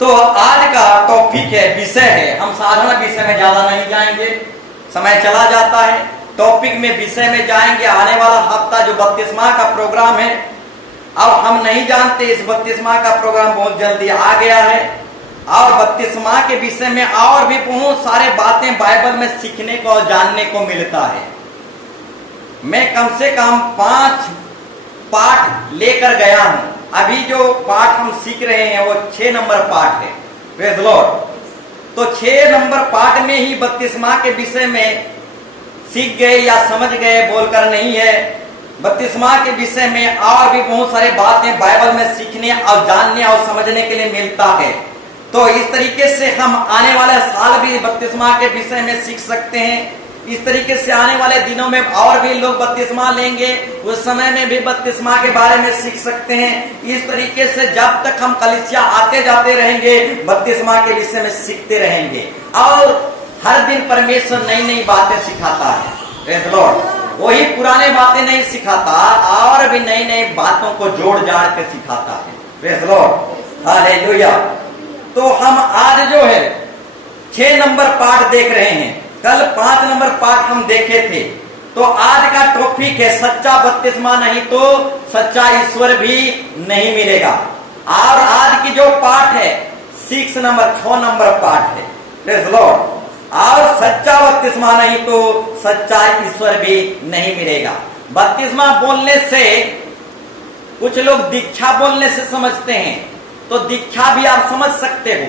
तो आज का टॉपिक है, विषय है, हम साधारण विषय में ज्यादा नहीं जाएंगे, समय चला जाता है। टॉपिक में विषय में जाएंगे। आने वाला हफ्ता जो 32वां का प्रोग्राम है, अब हम नहीं जानते इस 32वां का प्रोग्राम बहुत जल्दी आ गया है और 32वां के विषय में और भी बहुत सारे बातें बाइबल में सीखने को और जानने को मिलता है। मैं कम से कम 5 पाठ लेकर गया हूं। अभी जो पाठ हम सीख रहे हैं वो 6 नंबर पाठ है। Praise the Lord. तो 6 नंबर पाठ में ही 32वां के विषय में सीख गए या समझ गए बोलकर नहीं है। 32वां के विषय में और भी बहुत सारे बातें बाइबल में सीखने और जानने और समझने के लिए मिलता है। तो इस तरीके से हम आने वाले साल भी 32वां के विषय में सीख सकते हैं। इस तरीके से आने वाले दिनों में और भी लोग 32वां लेंगे, उस समय में भी 32वां के बारे में सीख सकते हैं। इस तरीके से जब तक हम कलीसिया आते जाते रहेंगे 32वां के विषय में सीखते रहेंगे और हर दिन परमेश्वर नई नई बातें सिखाता है। Praise the Lord. वही पुराने बातें नहीं सिखाता और भी नई नई बातों को जोड़ जाड़ के सिखाता है। Praise the Lord. हालेलुया। तो हम आज जो है 6 नंबर पाठ देख रहे हैं। कल 5 नंबर पाठ हम देखे थे। तो आज का टॉपिक है सच्चा 32वां नहीं तो सच्चा ईश्वर भी नहीं मिलेगा। और आज की जो पाठ है 6 नंबर पाठ है। Praise the Lord. और सच्चा 32वां नहीं तो सच्चा ईश्वर भी नहीं मिलेगा। 32वां बोलने से कुछ लोग दीक्षा बोलने से समझते हैं, तो दीक्षा भी आप समझ सकते हो।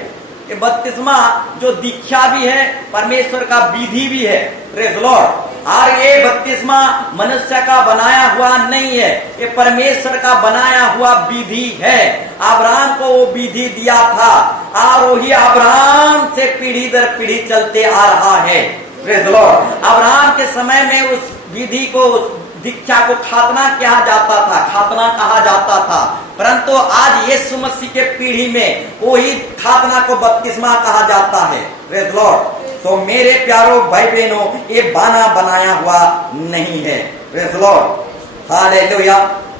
ये 32वां जो दीक्षा भी है परमेश्वर का विधि भी है। Praise the Lord. और ये 32वां मनुष्य का बनाया हुआ नहीं है, ये परमेश्वर का बनाया हुआ विधि है। अब्राहम को वो विधि दिया था और वही अब्राहम से पीढ़ी दर पीढ़ी चलते आ रहा है। Praise the Lord. अब्राहम के समय में उस विधि को, दीक्षा को खातना कहा जाता था, परंतु आज यीशु मसीह के पीढ़ी में वही खातना को 32वां कहा जाता है। Praise the Lord. तो मेरे प्यारो भाई बहनों, ये बना बनाया हुआ नहीं है। Praise the Lord. हालेलुया।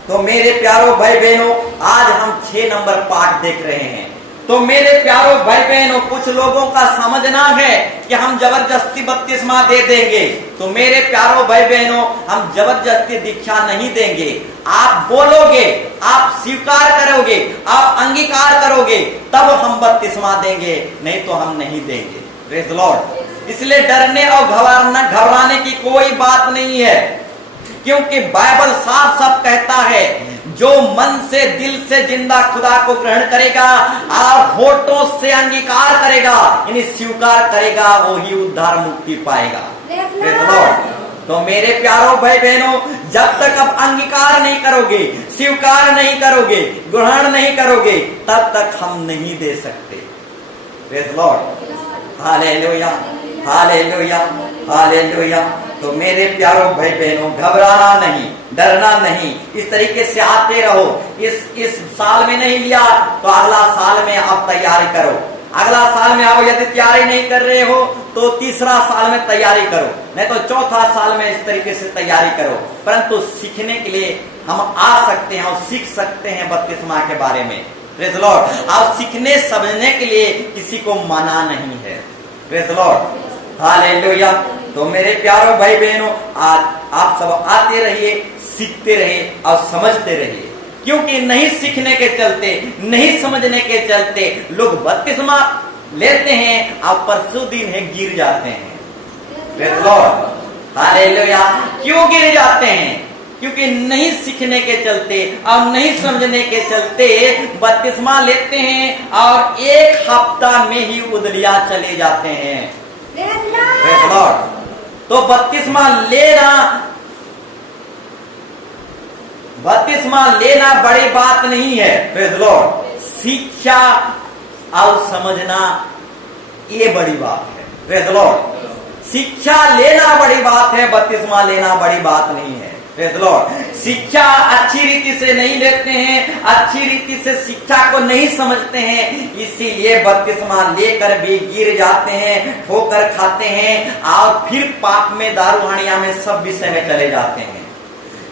तो मेरे प्यारो भाई बहनों, आज हम 6 नंबर पाठ देख रहे हैं। तो मेरे प्यारो भाई बहनों, कुछ लोगों का समझना है कि हम जबरदस्ती 32वां दे देंगे। तो मेरे प्यारो भाई बहनों, हम जबरदस्ती दीक्षा नहीं देंगे। आप बोलोगे, आप स्वीकार करोगे, आप अंगीकार करोगे, तब हम 32वां देंगे, नहीं तो हम नहीं देंगे। Praise the Lord. इसलिए डरने और घबराने की कोई बात नहीं है, क्योंकि बाइबल साफ साफ कहता है जो मन से दिल से जिंदा खुदा को ग्रहण करेगा और होठों से अंगीकार करेगा, यानी स्वीकार करेगा, वो ही उद्धार मुक्ति पाएगा। Praise the Lord. तो मेरे प्यारो भाई बहनों, जब तक आप अंगीकार नहीं करोगे, स्वीकार नहीं करोगे, ग्रहण नहीं करोगे, तब तक हम नहीं दे सकते। Praise the Lord. Hallelujah, hallelujah, hallelujah. तो मेरे प्यारो भाई बहनों, घबराना नहीं, डरना नहीं, इस तरीके से आते रहो। इस साल में नहीं लिया तो अगला साल में आप तैयारी करो। अगला साल में आओ, यदि तैयारी नहीं कर रहे हो तो तीसरा साल में तैयारी करो, नहीं तो चौथा साल में इस तरीके से तैयारी करो। परंतु सीखने के लिए हम आ सकते हैं और सीख सकते हैं 32वां के बारे में। Praise the Lord. और सीखने समझने के लिए किसी को मना नहीं है। Praise the Lord. हालेलुया। तो मेरे प्यारो भाई बहनों, आज आप सब आते रहिए, सीखते रहिए और समझते रहिए, क्योंकि नहीं सीखने के चलते, नहीं समझने के चलते लोग 32वां लेते हैं और परसों दिन है गिर जाते हैं। Praise the Lord. हालेलुया। क्यों गिर जाते हैं? क्योंकि नहीं सीखने के चलते और नहीं समझने के चलते 32वां लेते हैं और 1 हफ्ता में ही उदलिया चले जाते हैं। Praise the Lord. तो 32वां लेना बड़ी बात नहीं है। Praise the Lord. शिक्षा और समझना ये बड़ी बात है। Praise the Lord. शिक्षा लेना बड़ी बात है, 32वां लेना बड़ी बात नहीं है। Praise the Lord. शिक्षा अच्छी रीति से नहीं लेते हैं, अच्छी रीति से शिक्षा को नहीं समझते हैं, इसीलिए 32वां लेकर भी गिर जाते हैं, ठोकर खाते हैं और फिर पाप में, दारू हानिया में, सब विषय में चले जाते हैं।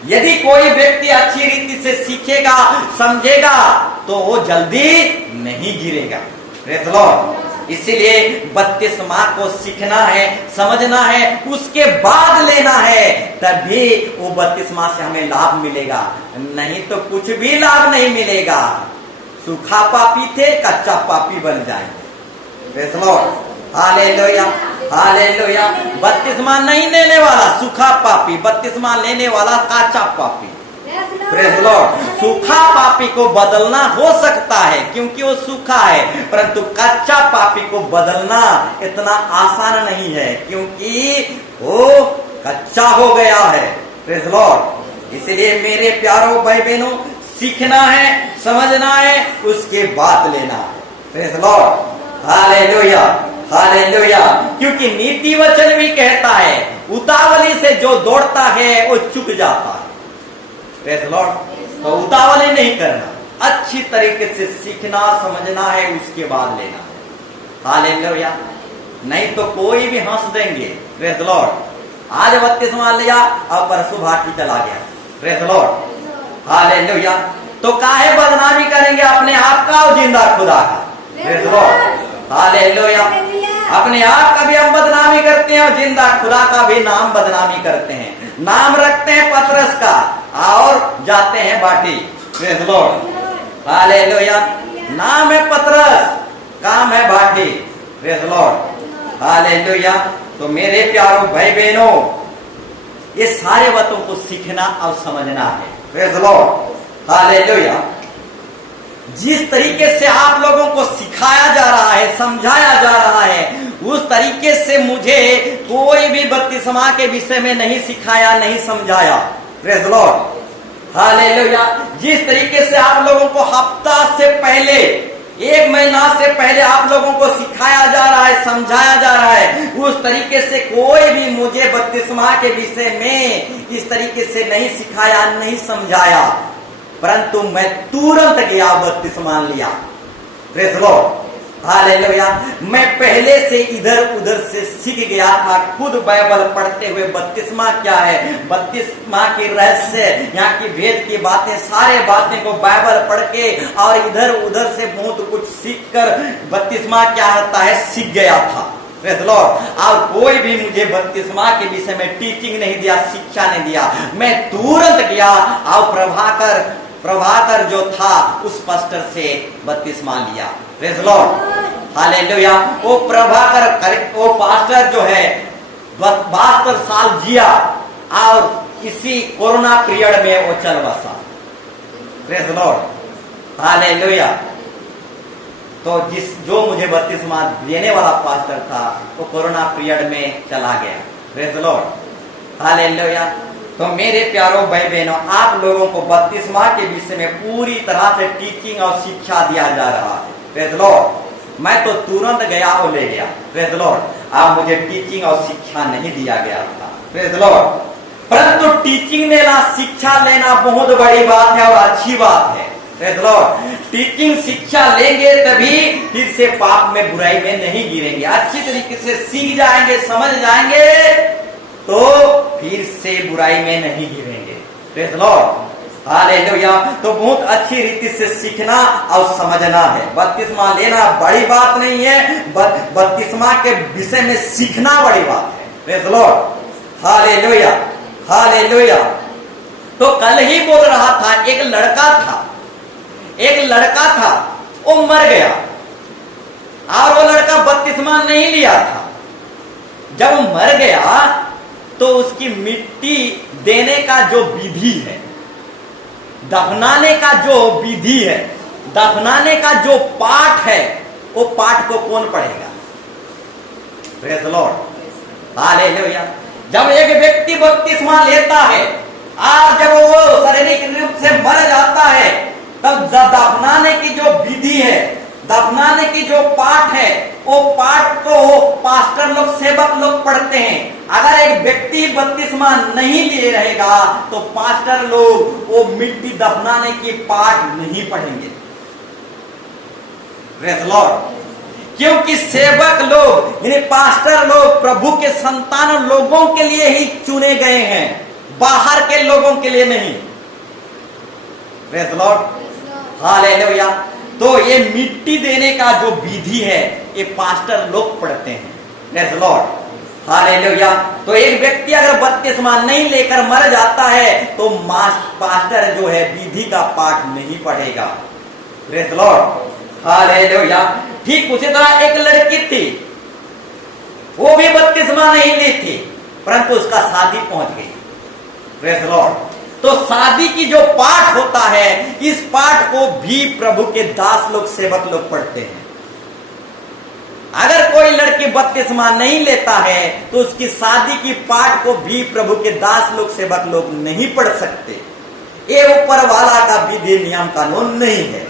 यदि कोई व्यक्ति अच्छी रीति से सीखेगा, समझेगा, तो वो जल्दी नहीं गिरेगा। Praise Lord. इसीलिए बपतिस्मा को सीखना है, समझना है, उसके बाद लेना है, तभी वो बपतिस्मा से हमें लाभ मिलेगा, नहीं तो कुछ भी लाभ नहीं मिलेगा। सूखा पापी थे, कच्चा पापी बन जाएंगे। Praise Lord, hallelujah, hallelujah. बपतिस्मा नहीं लेने वाला सूखा पापी, बपतिस्मा लेने वाला कच्चा पापी। Praise Lord. सूखा पापी को बदलना हो सकता है क्योंकि वो सूखा है, परंतु कच्चा पापी को बदलना इतना आसान नहीं है क्योंकि वो कच्चा हो गया है। Praise Lord. इसलिए मेरे प्यारों भाई बहनों, सीखना है, समझना है, उसके बाद लेना है। Praise Lord, hallelujah, hallelujah. क्योंकि नीति वचन भी कहता है, उतावली से जो दौड़ता है वो चूक जाता है। Praise Lord. तो उतावली नहीं करना, अच्छी तरीके से सीखना, समझना है, उसके बाद लेना है। हालेलुया। नहीं तो कोई भी हंस देंगे। Praise Lord. आज बपतिस्मा लिया और परसों भाग के चला गया। Praise Lord, hallelujah. तो काहे बदनामी करेंगे अपने आप का और जिंदा खुदा का। Praise Lord, hallelujah. अपने आप का भी हम बदनामी करते हैं और जिंदा खुदा का भी नाम बदनामी करते हैं। नाम रखते हैं पतरस का और जाते हैं बाटी। Praise Lord, hallelujah. नाम है पतरस, काम है बाटी। Praise Lord, hallelujah. तो मेरे प्यारों भाई बहनों, ये सारे बातों को सीखना और समझना है। Praise Lord, hallelujah. जिस तरीके से आप लोगों को सिखाया जा रहा है, समझाया जा रहा है, उस तरीके से मुझे कोई भी बपतिस्मा के विषय में नहीं सिखाया, नहीं समझाया। Praise Lord, hallelujah. जिस तरीके से आप लोगों को हफ्ता से पहले, 1 महीना से पहले आप लोगों को सिखाया जा रहा है, समझाया जा रहा है, उस तरीके से कोई भी मुझे बपतिस्मा के विषय में इस तरीके से नहीं सिखाया, नहीं समझाया, परंतु मैं तुरंत गया बपतिस्मा लिया। Praise Lord, hallelujah. मैं पहले से इधर उधर से सीख गया था, खुद बाइबल पढ़ते हुए बपतिस्मा क्या है, बपतिस्मा की रहस्य, यहाँ की भेद की बातें, सारे बातें को बाइबल पढ़ के और इधर उधर से बहुत कुछ सीख कर बपतिस्मा क्या होता है सीख गया था। Praise Lord. और कोई भी मुझे बपतिस्मा के विषय में टीचिंग नहीं दिया, शिक्षा नहीं दिया। मैं तुरंत गया और प्रभाकर जो था उस पास्टर से बपतिस्मा लिया। Praise Lord, hallelujah. वो वो पास्टर जो है 72 साल जिया और इसी कोरोना पीरियड में वो चल बसा। Praise Lord, hallelujah. तो जो मुझे बपतिस्मा देने वाला पास्टर था वो कोरोना पीरियड में चला गया। Praise Lord, hallelujah. तो मेरे प्यारों भाई बहनों, आप लोगों को बपतिस्मा के विषय में पूरी तरह से टीचिंग और शिक्षा दिया जा रहा है। Praise Lord. मैं तो तुरंत गया और ले गया। Praise Lord. आप मुझे टीचिंग और शिक्षा नहीं दिया गया था। Praise Lord. परंतु टीचिंग लेना, शिक्षा लेना बहुत बड़ी बात है और अच्छी बात है। Praise Lord. टीचिंग शिक्षा लेंगे तभी फिर से पाप में, बुराई में नहीं गिरेंगे। अच्छी तरीके से सीख जाएंगे, समझ जाएंगे तो फिर से बुराई में नहीं गिरेंगे। Praise Lord, hallelujah. तो बहुत अच्छी रीति से सीखना और समझना है। बपतिस्मा लेना बड़ी बात नहीं है, बपतिस्मा के विषय में सीखना बड़ी बात है। Praise Lord, hallelujah, hallelujah. तो कल ही बोल रहा था, एक लड़का था, वो मर गया और वो लड़का बपतिस्मा नहीं लिया था। जब वो मर गया तो उसकी मिट्टी देने का जो विधि है, दफनाने का जो विधि है, दफनाने का जो पाठ है, वो पाठ को कौन पढ़ेगा? Praise Lord, hallelujah. जब एक व्यक्ति बपतिस्मा लेता है और जब वो शारीरिक रूप से मर जाता है, तब दफनाने की जो विधि है, दफनाने की जो पाठ है, वो पाठ को पास्टर लोग, सेवक लोग पढ़ते हैं। अगर एक व्यक्ति बपतिस्मा नहीं लिए रहेगा तो पास्टर लोग वो मिट्टी दफनाने की पाठ नहीं पढ़ेंगे। Praise Lord. क्योंकि सेवक लोग, यानी पास्टर लोग प्रभु के संतान लोगों के लिए ही चुने गए हैं, बाहर के लोगों के लिए नहीं। Praise Lord, hallelujah. तो ये मिट्टी देने का जो विधि है ये पास्टर लोग पढ़ते हैं। Praise Lord, hallelujah. तो एक व्यक्ति अगर बपतिस्मा नहीं लेकर मर जाता है तो पास्टर जो है विधि का पाठ नहीं पढ़ेगा। Praise Lord, hallelujah. ठीक उसी तरह एक लड़की थी, वो भी बपतिस्मा नहीं ली थी, परंतु उसका शादी पहुंच गई। Praise Lord. तो शादी की जो पाठ होता है, इस पाठ को भी प्रभु के दास लोग, सेवक लोग पढ़ते हैं। अगर कोई लड़की बपतिस्मा नहीं लेता है तो उसकी शादी की पाठ को भी प्रभु के दास लोग, सेवक लोग नहीं पढ़ सकते। ये ऊपर वाला का विधि नियम कानून नहीं है।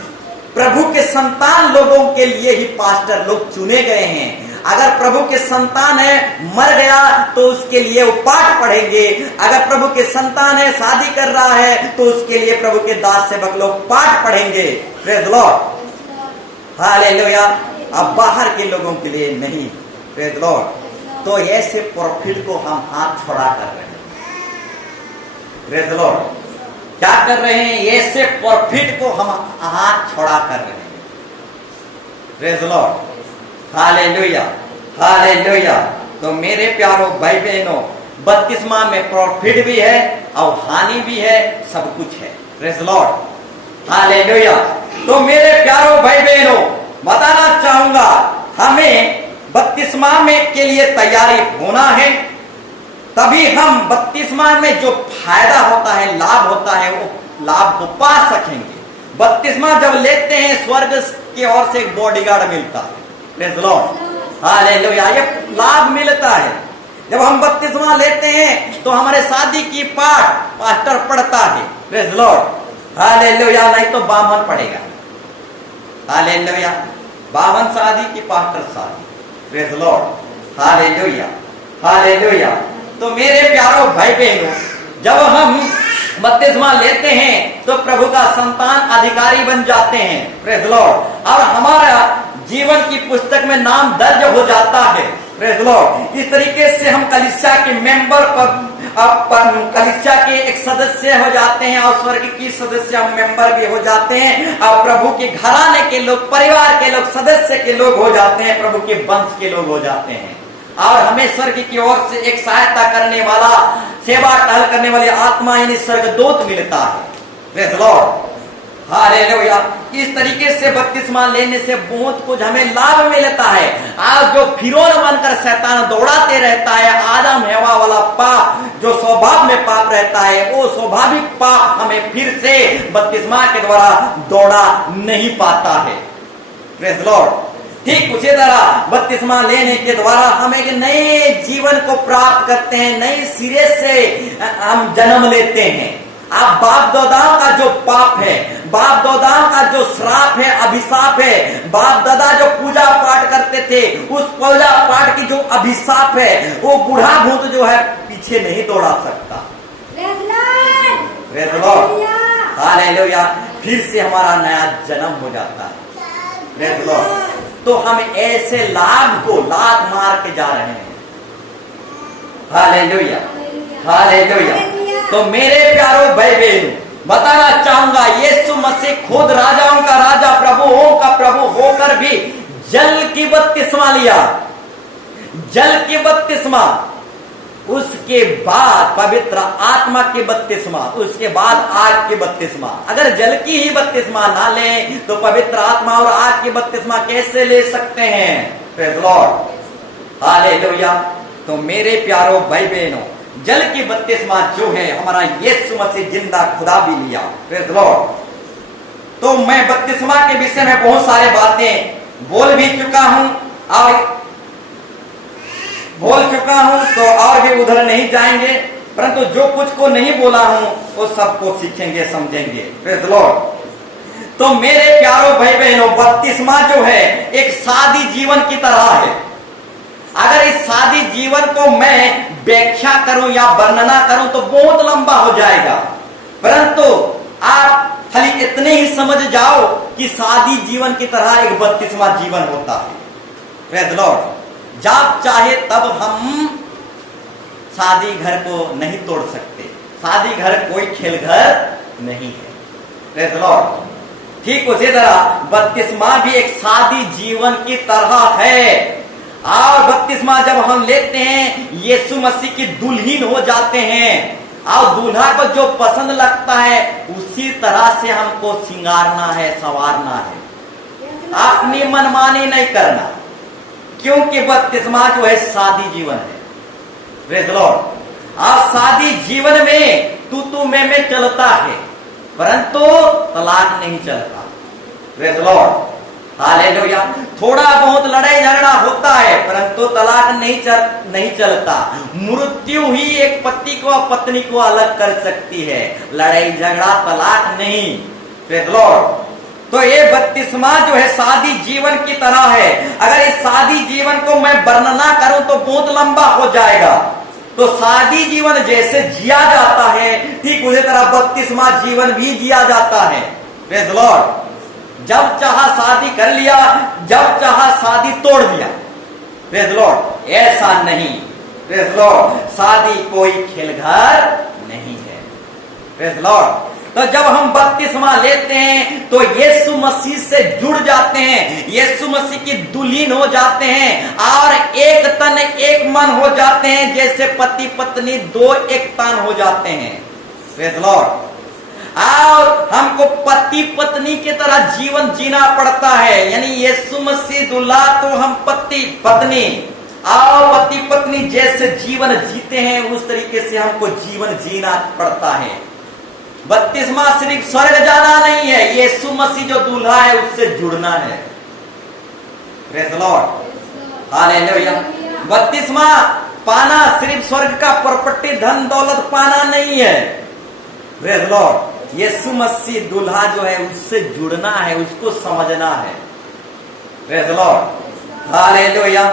प्रभु के संतान लोगों के लिए ही पास्टर लोग चुने गए हैं। अगर प्रभु के संतान है, मर गया तो उसके लिए वो पाठ पढ़ेंगे। अगर प्रभु के संतान है, शादी कर रहा है तो उसके लिए प्रभु के दास सेवक लोग पाठ पढ़ेंगे। Praise Lord, hallelujah. अब बाहर के लोगों के लिए नहीं। Praise Lord. तो ऐसे प्रॉफिट को हम हाथ छोड़ा कर रहे हैं। प्रेज़ लॉर्ड, क्या कर रहे हैं? ऐसे प्रॉफिट को हम हाथ छोड़ा कर रहे हैं। Praise Lord, hallelujah, hallelujah. तो मेरे प्यारों भाई बहनों, बपतिस्मा में प्रॉफिट भी है और हानि भी है, सब कुछ है। Praise Lord, hallelujah. तो मेरे प्यारों भाई बहनों, बताना चाहूंगा, हमें बपतिस्मा में के लिए तैयारी होना है, तभी हम बपतिस्मा में जो फायदा होता है, लाभ होता है, वो लाभ को पा सकेंगे। बपतिस्मा जब लेते हैं, स्वर्ग की ओर से एक बॉडीगार्ड मिलता है। Praise Lord, hallelujah. ये लाभ मिलता है। जब हम बपतिस्मा लेते हैं तो हमारे शादी की पाठ पास्टर पढ़ता है। Praise Lord, hallelujah. नहीं तो बामन पढ़ेगा। हालेलुया। बामन शादी की पास्टर शादी। Praise Lord, hallelujah, hallelujah. तो मेरे प्यारों भाई बहनों, जब हम बपतिस्मा लेते हैं तो प्रभु का संतान अधिकारी बन जाते हैं। Praise Lord. और हमारा जीवन की पुस्तक में नाम दर्ज हो जाता है। Praise Lord. इस तरीके से हम कलीसिया के मेंबर कलीसिया के एक सदस्य हो जाते हैं और स्वर्ग की सदस्य हम मेंबर भी हो जाते हैं और प्रभु के घराने के लोग, परिवार के लोग, सदस्य के लोग हो जाते हैं, प्रभु के वंश के लोग हो जाते हैं। और हमें स्वर्ग की ओर से एक सहायता करने वाला, सेवा टहल करने वाली आत्मा यानी स्वर्गदूत मिलता है। Praise Lord, hallelujah. इस तरीके से बपतिस्मा लेने से बहुत कुछ हमें लाभ मिलता है। आज जो फिरौन बनकर शैतान दौड़ाते रहता है, आदम हवा वाला पाप, जो स्वभाव में पाप रहता है, वो स्वाभाविक पाप हमें फिर से बपतिस्मा के द्वारा दौड़ा नहीं पाता है। Praise Lord. ठीक उसी तरह बपतिस्मा लेने के द्वारा हम एक नए जीवन को प्राप्त करते हैं, नए सिरे से हम जन्म लेते हैं। आप बाप दादाओं का जो पाप है, बाप दादाओं का जो श्राप है, अभिशाप है, बाप दादा जो पूजा पाठ करते थे, उस पूजा पाठ की जो अभिशाप है, वो बूढ़ा भूत जो है पीछे नहीं दौड़ा सकता। Praise Lord, hallelujah. फिर से हमारा नया जन्म हो जाता है। Praise Lord. तो हम ऐसे लाभ को लात मार के जा रहे हैं। Hallelujah, hallelujah. तो मेरे प्यारों भाई बहनों, बताना चाहूंगा, यीशु मसीह खुद राजाओं का राजा, प्रभुओं का प्रभु होकर भी जल की बपतिस्मा लिया। जल की बपतिस्मा, उसके बाद पवित्र आत्मा की बपतिस्मा, उसके बाद आग की बपतिस्मा। अगर जल की ही बपतिस्मा ना लें तो पवित्र आत्मा और आग की बपतिस्मा कैसे ले सकते हैं? Praise Lord, hallelujah. तो मेरे प्यारों भाई बहनों, जल की बपतिस्मा जो है, हमारा यीशु मसीह जिंदा खुदा भी लिया। Praise Lord. तो मैं बपतिस्मा के विषय में बहुत सारे बातें बोल भी चुका हूं तो और भी उधर नहीं जाएंगे, परंतु जो कुछ को नहीं बोला हूं वो सबको सीखेंगे, समझेंगे। Praise Lord. तो मेरे प्यारों भाई बहनों, बपतिस्मा जो है एक शादी जीवन की तरह है। अगर इस शादी जीवन को मैं व्याख्या करूं या वर्णना करूं तो बहुत लंबा हो जाएगा, परंतु आप खाली इतने ही समझ जाओ कि शादी जीवन की तरह एक बपतिस्मा जीवन होता है। Praise Lord. जब चाहे तब हम शादी घर को नहीं तोड़ सकते। शादी घर कोई खेल घर नहीं है। Praise Lord. ठीक उसी तरह बपतिस्मा भी एक शादी जीवन की तरह है। और बपतिस्मा जब हम लेते हैं, यीशु मसीह की दुल्हन हो जाते हैं, और दूल्हा को जो पसंद लगता है उसी तरह से हमको सिंगारना है, संवारना है, अपनी मनमानी नहीं करना, क्योंकि बपतिस्मा जो है शादी जीवन है। Praise the Lord. और शादी जीवन में तू मैं चलता है, परंतु तलाक नहीं चलता। Praise the Lord, hallelujah. थोड़ा बहुत लड़ाई झगड़ा होता है, परंतु तलाक नहीं चलता। मृत्यु ही एक पति को और पत्नी को अलग कर सकती है, लड़ाई झगड़ा तलाक नहीं। Praise the Lord. तो ये बपतिस्मा जो है शादी जीवन की तरह है। अगर इस शादी जीवन को मैं वर्णना करूं तो बहुत लंबा हो जाएगा। तो शादी जीवन जैसे जिया जाता है, ठीक उसी तरह बपतिस्मा जीवन भी जिया जाता है। Praise the Lord. जब चाहा शादी कर लिया, जब चाहा शादी तोड़ दिया। Praise the Lord. ऐसा नहीं। Praise the Lord. शादी कोई खेलघर नहीं है। Praise the Lord. तो जब हम बपतिस्मा लेते हैं तो यीशु मसीह से जुड़ जाते हैं, यीशु मसीह की दुल्हन हो जाते हैं, और एक तन एक मन हो जाते हैं, जैसे पति पत्नी दो एक तन हो जाते हैं। Praise the Lord. और हमको पति पत्नी की तरह जीवन जीना पड़ता है, यानी यीशु मसीह दूल्हा तो हम पति पत्नी, और पति पत्नी जैसे जीवन जीते हैं उस तरीके से हमको जीवन जीना पड़ता है। बपतिस्मा सिर्फ स्वर्ग जाना नहीं है, यीशु मसीह जो दूल्हा है उससे जुड़ना है। Praise the Lord, hallelujah. बपतिस्मा पाना सिर्फ स्वर्ग का प्रॉपर्टी धन दौलत पाना नहीं है। Praise the Lord. Yeshu Masih दूल्हा जो है उससे जुड़ना है, उसको समझना है। Praise the Lord, hallelujah.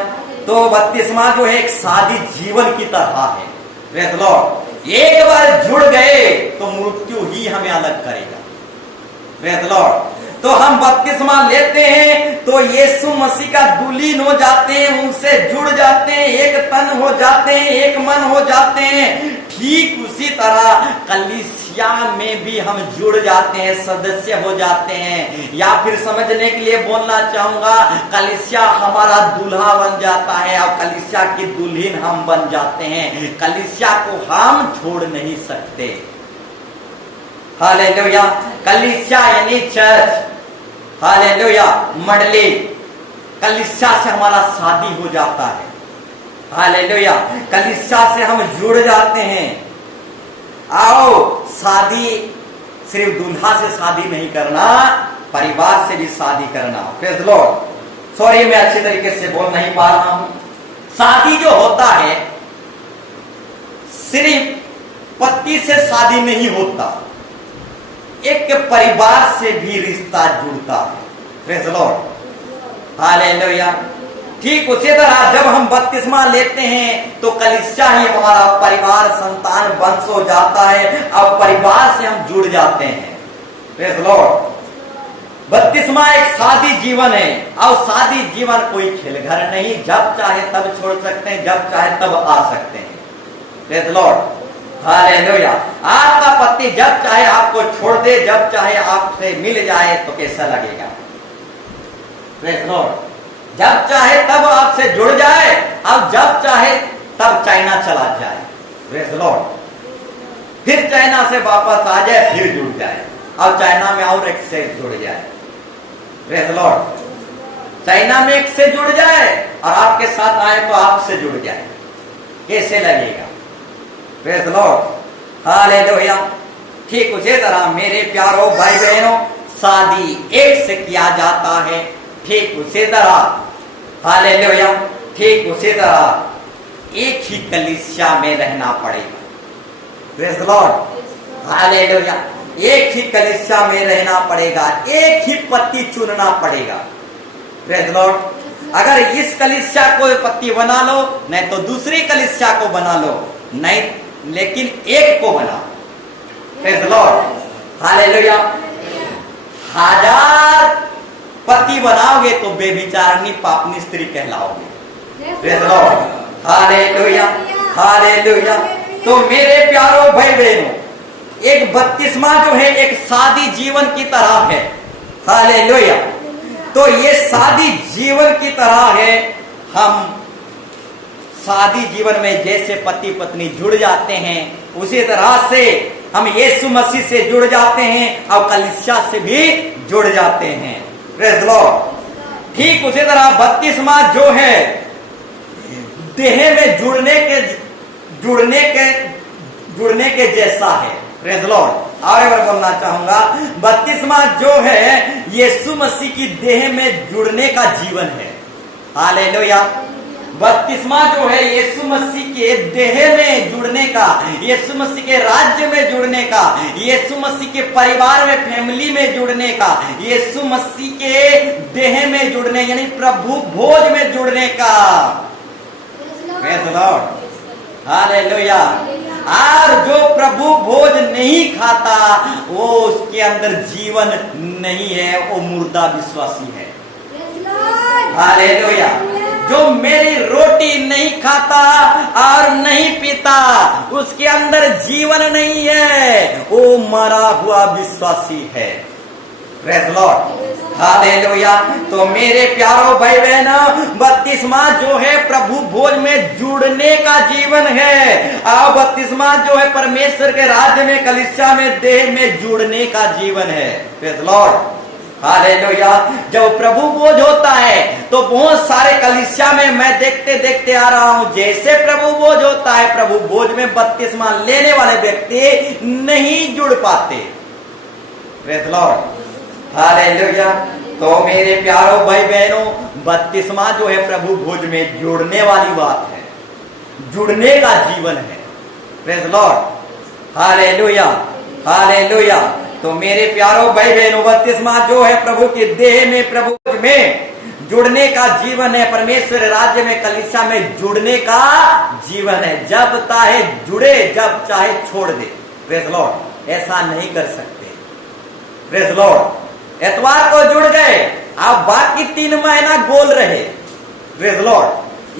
तो बपतिस्मा जो है एक शादी जीवन की तरह है। Praise the Lord. एक बार जुड़ गए तो मृत्यु ही हमें अलग करेगा। Praise the Lord. तो हम बपतिस्मा लेते हैं तो यीशु मसीह का दुल्हन हो जाते हैं, उनसे जुड़ जाते हैं, एक तन हो जाते हैं, एक मन हो जाते हैं। ठीक उसी तरह कलीसिया में भी हम जुड़ जाते हैं, सदस्य हो जाते हैं। या फिर समझने के लिए बोलना चाहूंगा, कलीसिया हमारा दूल्हा बन जाता है और कलीसिया की दुल्हन हम बन जाते हैं। कलीसिया को हम छोड़ नहीं सकते। हालेलुया। कलीसिया यानी चर्च, हालेलुया, मंडली। कलीसिया से हमारा शादी हो जाता है। हालेलुया। कलीसिया से हम जुड़ जाते हैं। आओ, शादी सिर्फ दूल्हा से शादी नहीं करना, परिवार से भी शादी करना। Praise the Lord. सॉरी, मैं अच्छी तरीके से बोल नहीं पा रहा हूं। शादी जो होता है सिर्फ पति से शादी नहीं होता, एक परिवार से भी रिश्ता जुड़ता है। Praise the Lord, hallelujah. ठीक उसी तरह जब हम बपतिस्मा लेते हैं तो कलीसिया ही हमारा परिवार, संतान, वंश हो जाता है और परिवार से हम जुड़ जाते हैं। Praise the Lord. बपतिस्मा एक शादी जीवन है, और शादी जीवन कोई खेलघर नहीं, जब चाहे तब छोड़ सकते हैं, जब चाहे तब आ सकते हैं। Praise the Lord, hallelujah. आपका पति जब चाहे आपको छोड़ दे, जब चाहे आपसे मिल जाए तो कैसा लगेगा? Praise the Lord. जब चाहे तब आपसे जुड़ जाए और जब चाहे तब चाइना चला जाए। Praise the Lord. फिर चाइना से वापस आ जाए, फिर जुड़ जाए, और चाइना में और एक से जुड़ जाए। Praise the Lord. चाइना में एक से जुड़ जाए और आपके साथ आए तो आपसे जुड़ जाए, कैसे लगेगा? Praise the Lord, hallelujah. ठीक उसी तरह मेरे प्यारों भाई बहनों, शादी एक से किया जाता है। ठीक उसी तरह, हालेलुया, ठीक उसी तरह एक ही कलीसिया में रहना पड़ेगा। Praise the Lord, hallelujah. एक ही कलीसिया में रहना पड़ेगा, एक ही पति चुनना पड़ेगा। Praise the Lord. अगर इस कलीसिया को पति बना लो, नहीं तो दूसरी कलीसिया को बना लो, नहीं लेकिन एक को बना। Praise the Lord, hallelujah. 1000 पति बनाओगे तो बेविचारनी पापनी स्त्री कहलाओगे। Praise the Lord, hallelujah, hallelujah. तो मेरे प्यारों भाई बहनों, एक बपतिस्मा जो है एक शादी जीवन की तरह है। हालेलुया। तो ये शादी जीवन की तरह है। हम शादी जीवन में जैसे पति पत्नी जुड़ जाते हैं, उसी तरह से हम यीशु मसीह से जुड़ जाते हैं और कलीसिया से भी जुड़ जाते हैं। Praise Lord. ठीक उसी तरह बपतिस्मा जो है देह में जुड़ने के जैसा है। Praise Lord. और एक बार बोलना चाहूंगा, बपतिस्मा जो है यीशु मसीह की देह में जुड़ने का जीवन है। हालेलुया। बपतिस्मा जो है यीशु मसीह के देह में जुड़ने का, यीशु मसीह के राज्य में जुड़ने का, यीशु मसीह के परिवार में, फैमिली में जुड़ने का, यीशु मसीह के देह में जुड़ने यानी प्रभु भोज में जुड़ने का। Praise Lord. हालेलुया। और जो प्रभु भोज नहीं खाता वो उसके अंदर जीवन नहीं है, वो मुर्दा विश्वासी है। हालेलुया। जो मेरी रोटी नहीं खाता और नहीं पीता उसके अंदर जीवन नहीं है, वो मरा हुआ विश्वासी है। Praise Lord. हालेलुया। तो मेरे प्यारो भाई बहनों, बपतिस्मा जो है प्रभु भोज में जुड़ने का जीवन है और बपतिस्मा जो है परमेश्वर के राज्य में, कलीसिया में, देह में जुड़ने का जीवन है। Praise Lord. हालेलुया। जब प्रभु भोज होता है तो बहुत सारे कलीसिया में मैं देखते देखते आ रहा हूं, जैसे प्रभु भोज होता है, प्रभु भोज में बपतिस्मा लेने वाले व्यक्ति नहीं जुड़ पाते। Praise Lord. हालेलुया। तो मेरे प्यारो भाई बहनों, बपतिस्मा जो है प्रभु भोज में जुड़ने वाली बात है, जुड़ने का जीवन है। Praise Lord. हालेलुया। हालेलुया। तो मेरे प्यारो भाई बहनों, बपतिस्मा जो है प्रभु के देह में, प्रभु में जुड़ने का जीवन है, परमेश्वर राज्य में, कलीसिया में जुड़ने का जीवन है। जब चाहे जुड़े, जब चाहे छोड़ दे। Praise Lord. ऐसा नहीं कर सकते। Praise Lord. एतवार को जुड़ गए, आप बाकी 3 महीना गोल रहे। Praise Lord.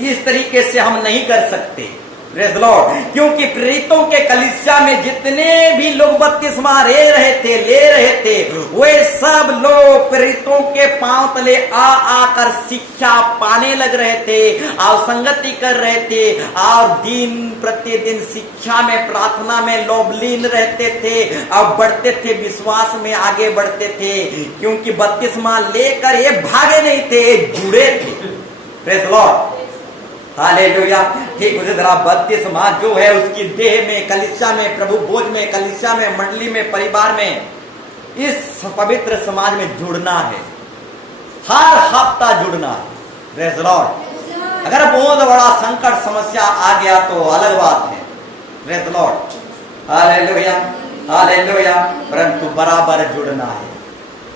इस तरीके से हम नहीं कर सकते। Praise Lord. क्योंकि प्रेरितों के कलीसिया में जितने भी लोग बपतिस्मा ले रहे थे, वे सब लोग प्रेरितों के पांव तले आकर शिक्षा पाने लग रहे थे और संगति कर रहे थे और दिन प्रतिदिन शिक्षा में, प्रार्थना में लोभलीन रहते थे और बढ़ते थे, विश्वास में आगे बढ़ते थे। क्योंकि बपतिस्मा लेकर ये भागे नहीं थे, जुड़े थे। Praise Lord. हालेलुया। ठीक उसी तरह बपतिस्मा जो है उसकी देह में, कलीसिया में, प्रभु भोज में, कलीसिया में, मंडली में, परिवार में, इस पवित्र समाज में जुड़ना है। हर हफ्ता जुड़ना है। Praise Lord. अगर बहुत बड़ा संकट समस्या आ गया तो अलग बात है। Praise Lord. हालेलुया। हालेलुया। परंतु बराबर जुड़ना है।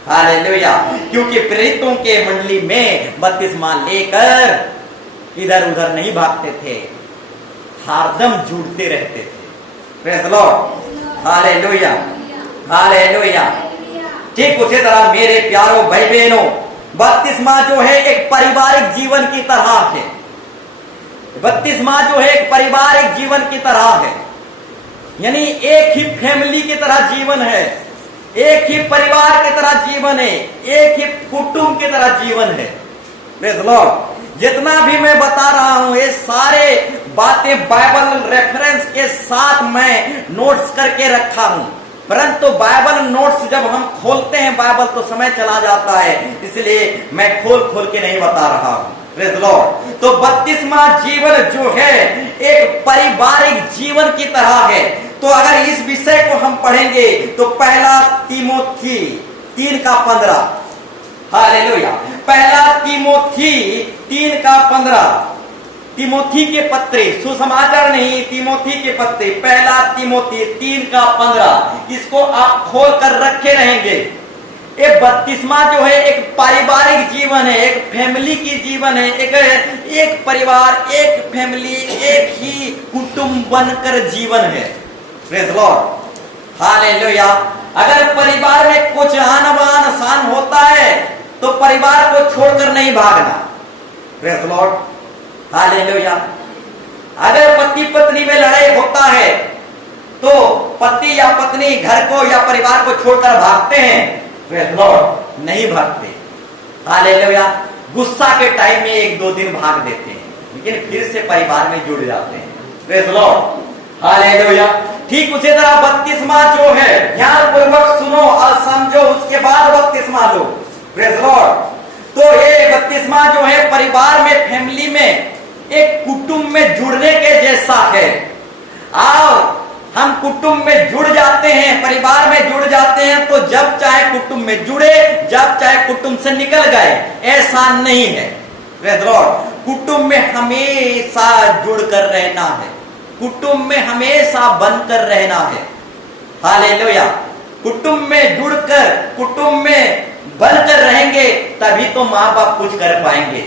हालेलुया। क्योंकि प्रेरितों के मंडली में बपतिस्मा लेकर इधर उधर नहीं भागते थे, हरदम जुड़ते रहते थे। Praise Lord. हालेलुया। हालेलुया। ठीक उसी तरह मेरे प्यारो भाई बहनों, बपतिस्मा जो है एक पारिवारिक जीवन की तरह है। बपतिस्मा जो है एक पारिवारिक जीवन की तरह है, यानी एक ही फैमिली की तरह जीवन है, एक ही परिवार की तरह जीवन है, एक ही कुटुंब की तरह जीवन है। Praise Lord. जितना भी मैं बता रहा हूं ये सारे बातें बाइबल रेफरेंस के साथ मैं नोट्स करके रखा हूं, परंतु बाइबल नोट्स जब हम खोलते हैं बाइबल तो समय चला जाता है, इसलिए मैं खोल के नहीं बता रहा हूं। Praise Lord. तो बपतिस्मा जीवन जो है एक पारिवारिक जीवन की तरह है। तो अगर इस विषय को हम पढ़ेंगे तो पहला तीमुथी 3:15। हालेलुया। पहला तीमुथी 3:15। तीमुथी के पत्र, सुसमाचार नहीं, तीमुथी के पत्र, पहला तीमुथी 3:15। इसको आप खोल कर रखे रहेंगे। ये बपतिस्मा जो है एक पारिवारिक जीवन है, एक फैमिली की जीवन है, एक परिवार, एक फैमिली, एक ही कुटुंब बनकर जीवन है। Praise Lord. हालेलुया। अगर परिवार में कुछ आन बान शान होता है तो परिवार को छोड़कर नहीं भागना। Praise Lord. हालेलुया। अगर पति पत्नी में लड़ाई होता है तो पति या पत्नी घर को या परिवार को छोड़कर भागते हैं। Praise Lord. नहीं भागते। हालेलुया। गुस्सा के टाइम में 1-2 दिन भाग देते हैं, लेकिन फिर से परिवार में जुड़ जाते हैं। Praise Lord. हालेलुया। ठीक उसी तरह बपतिस्मा जो है, ध्यान पूर्वक सुनो और समझो, उसके बाद बपतिस्मा लो। Praise Lord. तो ये बपतिस्मा जो है परिवार में, फैमिली में, एक कुटुंब में जुड़ने के जैसा है। और हम कुटुंब में जुड़ जाते हैं, परिवार में जुड़ जाते हैं, तो जब चाहे कुटुंब में जुड़े, जब चाहे कुटुंब से निकल गए, ऐसा नहीं है। Praise Lord. कुटुंब में हमेशा जुड़कर रहना है, कुटुंब में हमेशा बनकर रहना है। हालेलुया। कुटुंब में जुड़कर, कुटुंब में बनकर रहेंगे, तभी तो माँ बाप कुछ कर पाएंगे।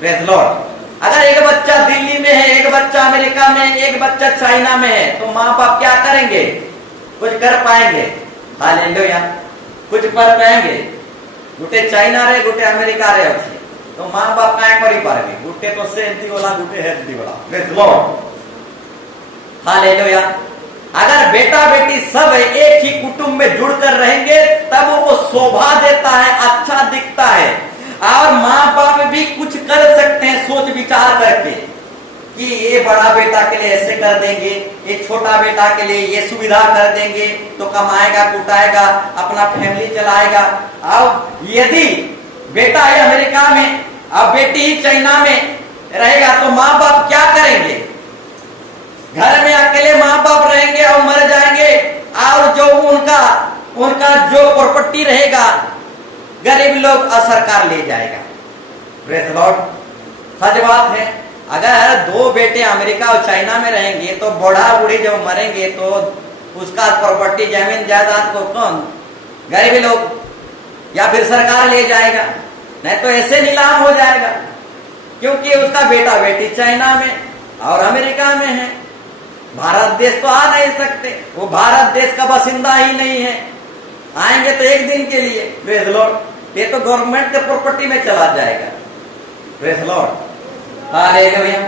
Praise Lord. अगर एक बच्चा दिल्ली में है, एक बच्चा अमेरिका में, एक बच्चा चाइना में है, तो माँ बाप क्या करेंगे? कुछ कर पाएंगे? हालेलुया। कुछ कर पाएंगे? गुटे चाइना रहे, गुटे अमेरिका रहे अच्छे, तो माँ बाप क्या करी पाएंगे? गुटे तो सेंती वाला, गुटे हेल्थी वाला। Praise Lord. हालेलुया। अगर बेटा बेटी सब एक ही कुटुंब में जुड़कर रहेंगे, तब वो शोभा देता है, अच्छा दिखता है। और माँ बाप भी कुछ कर सकते हैं सोच विचार करके कि ये बड़ा बेटा के लिए ऐसे कर देंगे, ये छोटा बेटा के लिए ये सुविधा कर देंगे, तो कमाएगा, कुटाएगा, अपना फैमिली चलाएगा। अब यदि बेटा है अमेरिका में और बेटी ही चाइना में रहेगा, तो माँ बाप क्या करेंगे? घर में अकेले माँ बाप रहेंगे और मर जाएंगे, और जो उनका जो प्रॉपर्टी रहेगा गरीब लोग और सरकार ले जाएगा। Praise Lord. सच बात है। अगर 2 बेटे अमेरिका और चाइना में रहेंगे, तो बूढ़ा बूढ़ी जब मरेंगे, तो उसका प्रॉपर्टी, जमीन जायदाद को कौन? गरीब लोग या फिर सरकार ले जाएगा, नहीं तो ऐसे नीलाम हो जाएगा, क्योंकि उसका बेटा बेटी चाइना में और अमेरिका में है। भारत देश तो आ नहीं सकते, वो भारत देश का बासिंदा ही नहीं है। आएंगे तो एक दिन के लिए। Praise Lord. ये तो गवर्नमेंट के प्रॉपर्टी में चला जाएगा। Praise Lord. हालेलुया।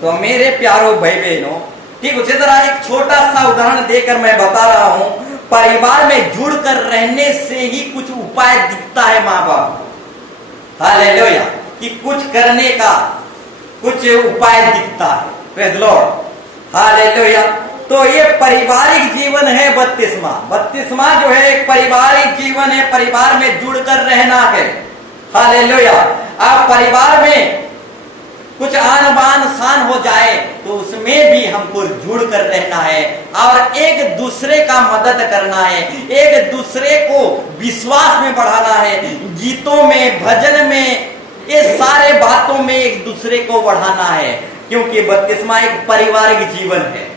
तो मेरे प्यारो भाई बहनों, ठीक उसी तरह एक छोटा सा उदाहरण देकर मैं बता रहा हूं, परिवार में जुड़कर रहने से ही कुछ उपाय दिखता है माँ बाप को। हालेलुया। कि कुछ करने का कुछ उपाय दिखता है। Praise Lord. हालेलुया। तो ये पारिवारिक जीवन है बपतिस्मा। बपतिस्मा जो है एक पारिवारिक जीवन है, परिवार में जुड़कर रहना है। हालेलुया। अब परिवार में कुछ आन बान शान हो जाए, तो उसमें भी हमको जुड़कर रहना है और एक दूसरे का मदद करना है, एक दूसरे को विश्वास में बढ़ाना है, गीतों में, भजन में, ये सारे बातों में एक दूसरे को बढ़ाना है, क्योंकि बपतिस्मा एक पारिवारिक जीवन है।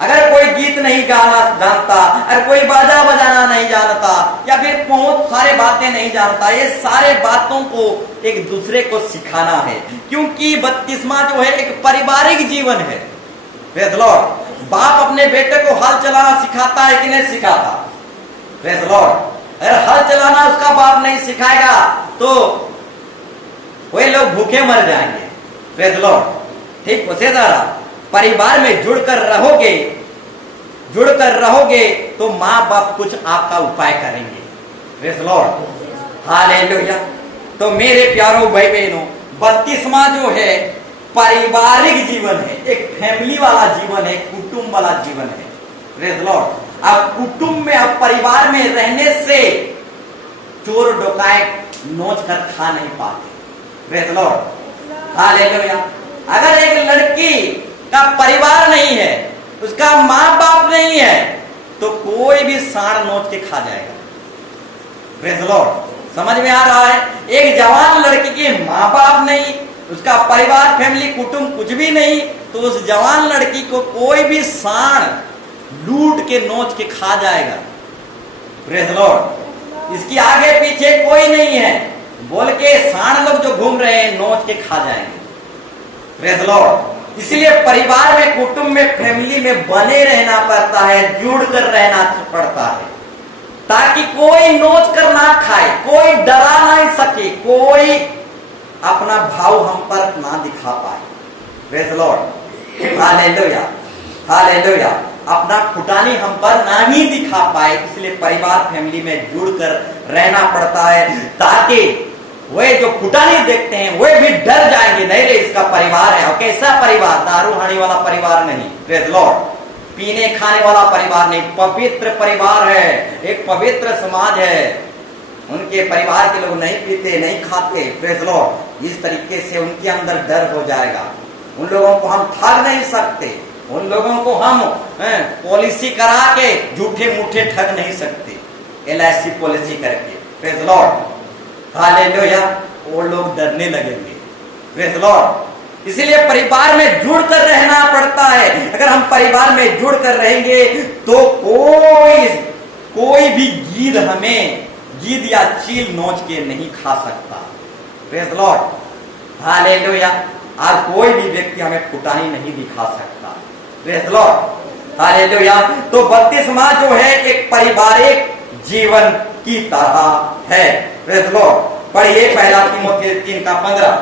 अगर कोई गीत नहीं गाना जानता, अगर कोई बाजा बजाना नहीं जानता, या फिर बहुत सारे बातें नहीं जानता, ये सारे बातों को एक दूसरे को सिखाना है, क्योंकि बपतिस्मा जो है एक पारिवारिक जीवन है। Praise Lord. बाप अपने बेटे को हल चलाना सिखाता है कि नहीं सिखाता? Praise Lord. अगर हल चलाना उसका बाप नहीं सिखाएगा, तो वे लोग भूखे मर जाएंगे। Praise Lord. ठीक उसी तरह परिवार में जुड़कर रहोगे तो माँ बाप कुछ आपका उपाय करेंगे। Praise Lord. हालेलुया। तो मेरे प्यारो भाई बहनों, बपतिस्मा जो है पारिवारिक जीवन है, एक फैमिली वाला जीवन है, कुटुंब वाला जीवन है। Praise Lord. अब कुटुंब में, अब परिवार में रहने से चोर डकैत नोच कर खा नहीं पाते। Praise Lord. हालेलुया। अगर एक लड़की का परिवार नहीं है, उसका माँ बाप नहीं है, तो कोई भी सांड नोच के खा जाएगा। Praise Lord. समझ में आ रहा है? एक जवान लड़की के माँ बाप नहीं, उसका परिवार, फैमिली, कुटुंब कुछ भी नहीं, तो उस जवान लड़की को कोई भी सांड लूट के नोच के खा जाएगा। Praise Lord. इसकी आगे पीछे कोई नहीं है बोल के सांड लोग जो घूम रहे हैं नोच के खा जाएंगे। Praise Lord. इसलिए परिवार में, कुटुंब में, फैमिली में बने रहना पड़ता है, जुड़कर रहना पड़ता है, ताकि कोई नोच कर ना खाए, कोई डरा नहीं सके, कोई अपना भाव हम पर ना दिखा पाए। Praise Lord. हालेलुया। हालेलुया। अपना फुटानी हम पर ना ही दिखा पाए, इसलिए परिवार फैमिली में जुड़कर रहना पड़ता है, ताकि वे जो फुटानी देखते हैं वे भी डर जाएंगे, नहीं रे इसका परिवार है। और कैसा परिवार? दारू खाने वाला परिवार नहीं, प्रेज़ लॉर्ड, पीने खाने वाला परिवार नहीं, पवित्र परिवार है, एक पवित्र समाज है। उनके परिवार के लोग नहीं पीते नहीं खाते, प्रेज़ लॉर्ड। इस तरीके से उनके अंदर डर हो जाएगा। उन लोगों को हम ठग नहीं सकते, उन लोगों को हम पॉलिसी करा के झूठे मूठे ठग नहीं सकते, LIC पॉलिसी करके, प्रेज़ लॉर्ड, हालेलुया। वो लोग डरने लगेंगे, प्रेज़ लॉर्ड। इसलिए परिवार में जुड़कर रहना पड़ता है। अगर हम परिवार में जुड़कर रहेंगे तो कोई भी गीद या चील नोच के नहीं खा सकता, प्रेज़ लॉर्ड, हालेलुया। और कोई भी व्यक्ति हमें फुटानी नहीं दिखा सकता, प्रेज़ लॉर्ड, हालेलुया। तो बपतिस्मा जो है एक पारिवारिक जीवन की तरह है, प्रेज़ लॉर्ड। पढ़िए पहला तीमुथियुस 3:15।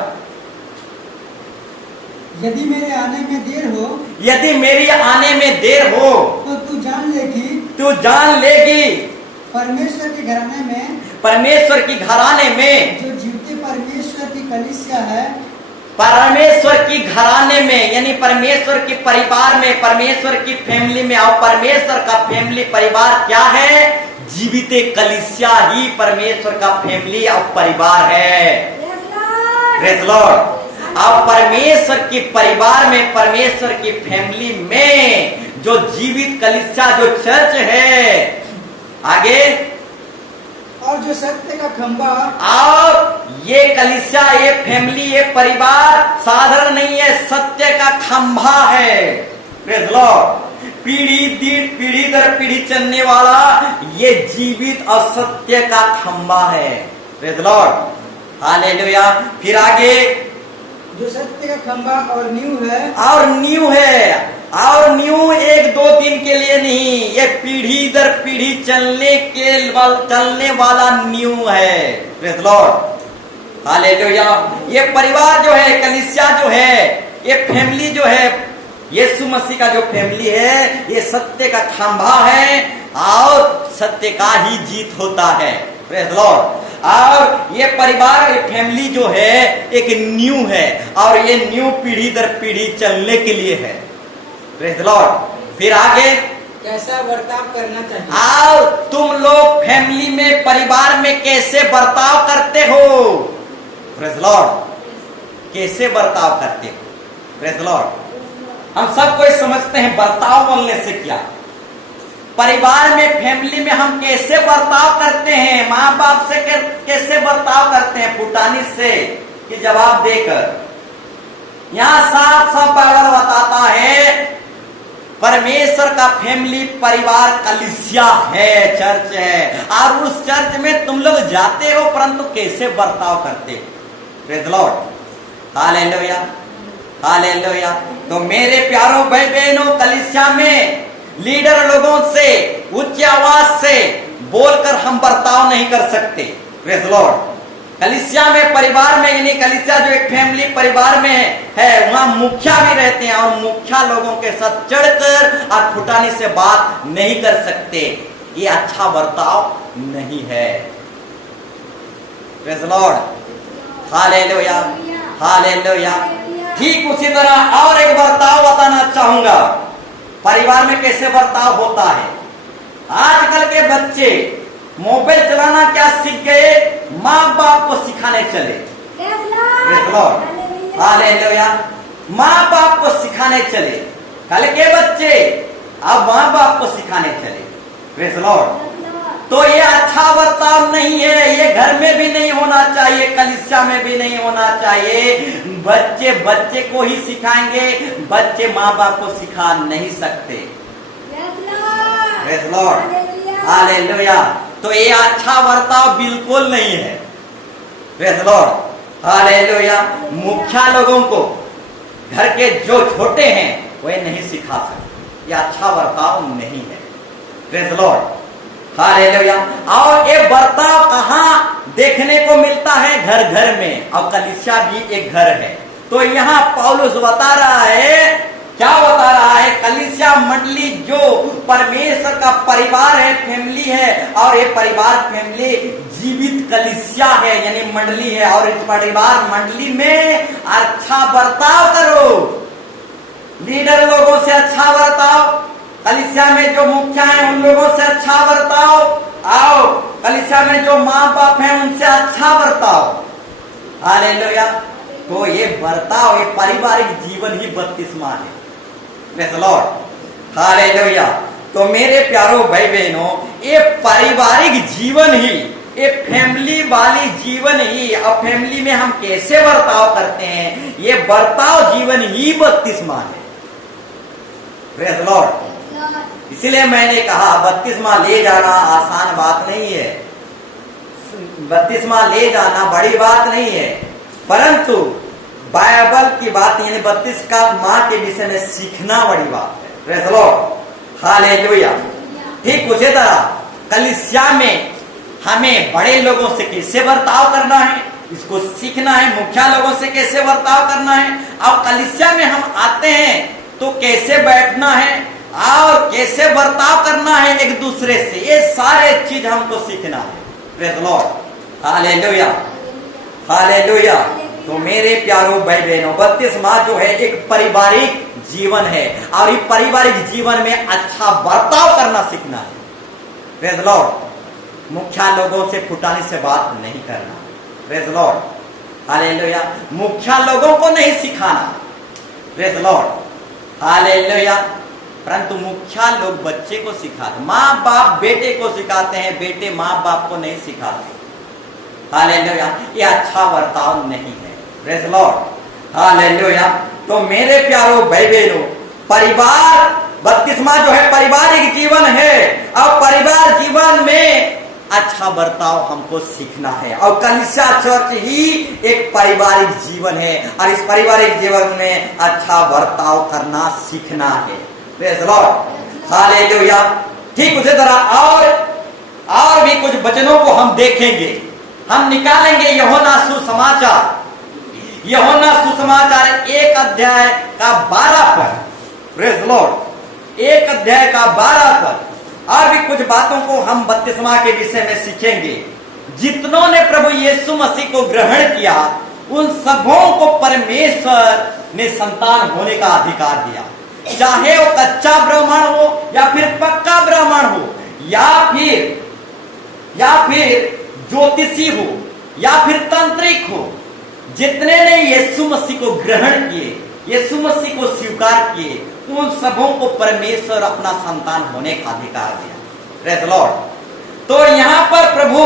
यदि मेरे आने में देर हो, यदि मेरी आने में देर हो तो तू जान लेगी परमेश्वर के घराने में, परमेश्वर की घराने में, जो जीवते परमेश्वर की कलीसिया है, परमेश्वर की घराने में यानी परमेश्वर के परिवार में, परमेश्वर की फैमिली में। और परमेश्वर का फैमिली परिवार क्या है? जीवित कलीसिया ही परमेश्वर का फैमिली और परिवार है, प्रेज़ लॉर्ड। और परमेश्वर के परिवार में, परमेश्वर की फैमिली में जो जीवित कलीसिया, जो चर्च है, आगे, और जो सत्य का खंभा, और ये कलीसिया, ये फैमिली, ये परिवार साधारण नहीं है, सत्य का खंभा है, प्रेज़ लॉर्ड। पीढ़ी दर पीढ़ी चलने वाला ये जीवित और सत्य का खंभा है, प्रेज़ लॉर्ड, हालेलुया। फिर आगे, जो सत्य का खंभा और नींव है, और न्यू एक दो दिन के लिए नहीं, ये पीढ़ी दर पीढ़ी चलने वाला न्यू है, प्रेज़ लॉर्ड, हालेलुया। ये परिवार जो है, कलीसिया जो है, ये फैमिली जो है, यीशु मसीह का जो फैमिली है, ये सत्य का खंभा है और सत्य का ही जीत होता है, प्रेज़ लॉर्ड। और ये परिवार, ये फैमिली जो है एक न्यू है, और ये न्यू पीढ़ी दर पीढ़ी चलने के लिए है, प्रेज़ लॉर्ड। फिर आगे, कैसा बर्ताव करना चाहिए, आओ तुम लोग फैमिली में, परिवार में कैसे बर्ताव करते हो, प्रेज़ लॉर्ड, कैसे बर्ताव करते हो, प्रेज़ लॉर्ड। हम सब कोई समझते हैं बर्ताव बोलने से क्या, परिवार में, फैमिली में हम कैसे बर्ताव करते हैं, माँ बाप से कैसे बर्ताव करते हैं, फुटानी से कि जवाब देकर। यहाँ साफ बाइबल बताता है परमेश्वर का फैमिली परिवार कलीसिया है, चर्च है, और उस चर्च में तुम लोग जाते हो, परंतु कैसे बर्ताव करते हो, प्रेज़ लॉर्ड, हालेलुया, हालेलुया। तो मेरे प्यारों भाई बहनों, कलीसिया में लीडर लोगों से उच्च आवाज से बोलकर हम बर्ताव नहीं कर सकते, प्रेज़ लॉर्ड। कलीसिया में, परिवार में, यानी कलीसिया जो एक फैमिली परिवार में है, वहां मुखिया भी रहते हैं, और मुखिया लोगों के साथ चढ़कर और फुटानी से बात नहीं कर सकते, ये अच्छा बर्ताव नहीं है, प्रेज़ लॉर्ड, हालेलुया, हालेलुया। ठीक उसी तरह और एक बर्ताव बताना चाहूंगा, परिवार में कैसे बर्ताव होता है। आजकल के बच्चे मोबाइल चलाना क्या सीख गए, माँ बाप को सिखाने चले, प्रेज़ लॉर्ड, हालेलुया, माँ बाप को सिखाने चले। कल के बच्चे अब माँ बाप को सिखाने चले, प्रेज़ लॉर्ड। तो ये अच्छा बर्ताव नहीं है, ये घर में भी नहीं होना चाहिए, कलीसिया में भी नहीं होना चाहिए। बच्चे बच्चे को ही सिखाएंगे, बच्चे माँ बाप को सिखा नहीं सकते, प्रेज़ लॉर्ड, हालेलुया। तो ये अच्छा बर्ताव बिल्कुल नहीं है, प्रेज़ लॉर्ड, हालेलुया। मुखिया लोगों को घर के जो छोटे हैं वे नहीं सिखा सकते, ये अच्छा बर्ताव नहीं है, प्रेज़ लॉर्ड, हालेलुया। और ये बर्ताव कहाँ देखने को मिलता है? घर घर में, और कलीसिया भी एक घर है। तो यहाँ पौलुस बता रहा है क्या बता रहा है? कलीसिया मंडली जो परमेश्वर का परिवार है, फैमिली है, और ये परिवार फैमिली जीवित कलीसिया है, यानी मंडली है। और इस परिवार मंडली में अच्छा बर्ताव करो, लीडर लोगों से अच्छा बर्ताव, कलीसिया में जो मुखिया है उन लोगों से अच्छा बर्ताव, आओ कलीसिया में जो माँ बाप हैं उनसे अच्छा बर्ताव। हालेलुया। तो ये बर्ताव, ये पारिवारिक जीवन ही बपतिस्मा है। Praise the Lord. हालेलुया। तो मेरे प्यारो भाई बहनों, ये पारिवारिक जीवन ही, ये फैमिली वाली जीवन ही, और फैमिली में हम कैसे बर्ताव करते हैं, ये बर्ताव जीवन ही बपतिस्मा है। Praise the Lord. इसलिए मैंने कहा बपतिस्मा ले जाना आसान बात नहीं है, बपतिस्मा ले जाना बड़ी बात नहीं है, परंतु बाइबल की बात यानी बपतिस्मा के विषय में सीखना बड़ी बात है। Praise the Lord. हालेलुया। ठीक उसी तरह कलीसिया में हमें बड़े लोगों से कैसे बर्ताव करना है, इसको सीखना है। मुखिया लोगों से कैसे बर्ताव करना है, और कलीसिया में हम आते हैं तो कैसे बैठना है और कैसे बर्ताव करना है एक दूसरे से, ये सारे चीज हमको सीखना है। Praise the Lord. Hallelujah. Hallelujah. तो मेरे प्यारो भाई बहनों, बपतिस्मा जो है एक पारिवारिक जीवन है, और इस पारिवारिक जीवन में अच्छा बर्ताव करना सीखना है। Praise the Lord. मुखिया लोगों से फुटानी से बात नहीं करना। Praise the Lord. हालेलुया। मुखिया लोगों को नहीं सिखाना। Praise the Lord. हालेलुया। परंतु मुखिया लोग बच्चे को सिखाते, माँ बाप बेटे को सिखाते हैं, बेटे माँ बाप को नहीं सिखाते। हालेलुया। ये अच्छा बर्ताव नहीं है। Praise the Lord. हालेलुया। तो मेरे प्यारो भाई बहनों, परिवार, बपतिस्मा जो है पारिवारिक जीवन है, और परिवार जीवन में अच्छा बर्ताव हमको सीखना है, और कलीसिया चर्च ही एक पारिवारिक जीवन है, और इस पारिवारिक जीवन में अच्छा बर्ताव करना सीखना है। Praise the Lord. हालेलुया। ठीक उसी तरह और भी कुछ वचनों को हम देखेंगे, हम निकालेंगे यूहन्ना सुसमाचार, यूहन्ना सुसमाचार 1 अध्याय का 12 पद। Praise the Lord. 1 अध्याय का 12 पद। और भी कुछ बातों को हम बपतिस्मा के विषय में सीखेंगे। जितनों ने प्रभु यीशु मसीह को ग्रहण किया, उन सबों को परमेश्वर ने संतान होने का अधिकार दिया, चाहे वो कच्चा ब्राह्मण हो या फिर पक्का ब्राह्मण हो, या फिर ज्योतिषी हो या फिर तांत्रिक हो। जितने ने यीशु मसीह को ग्रहण किए, यीशु मसीह को स्वीकार किए, उन सबों को परमेश्वर अपना संतान होने का अधिकार दिया। Praise the Lord. तो यहाँ पर प्रभु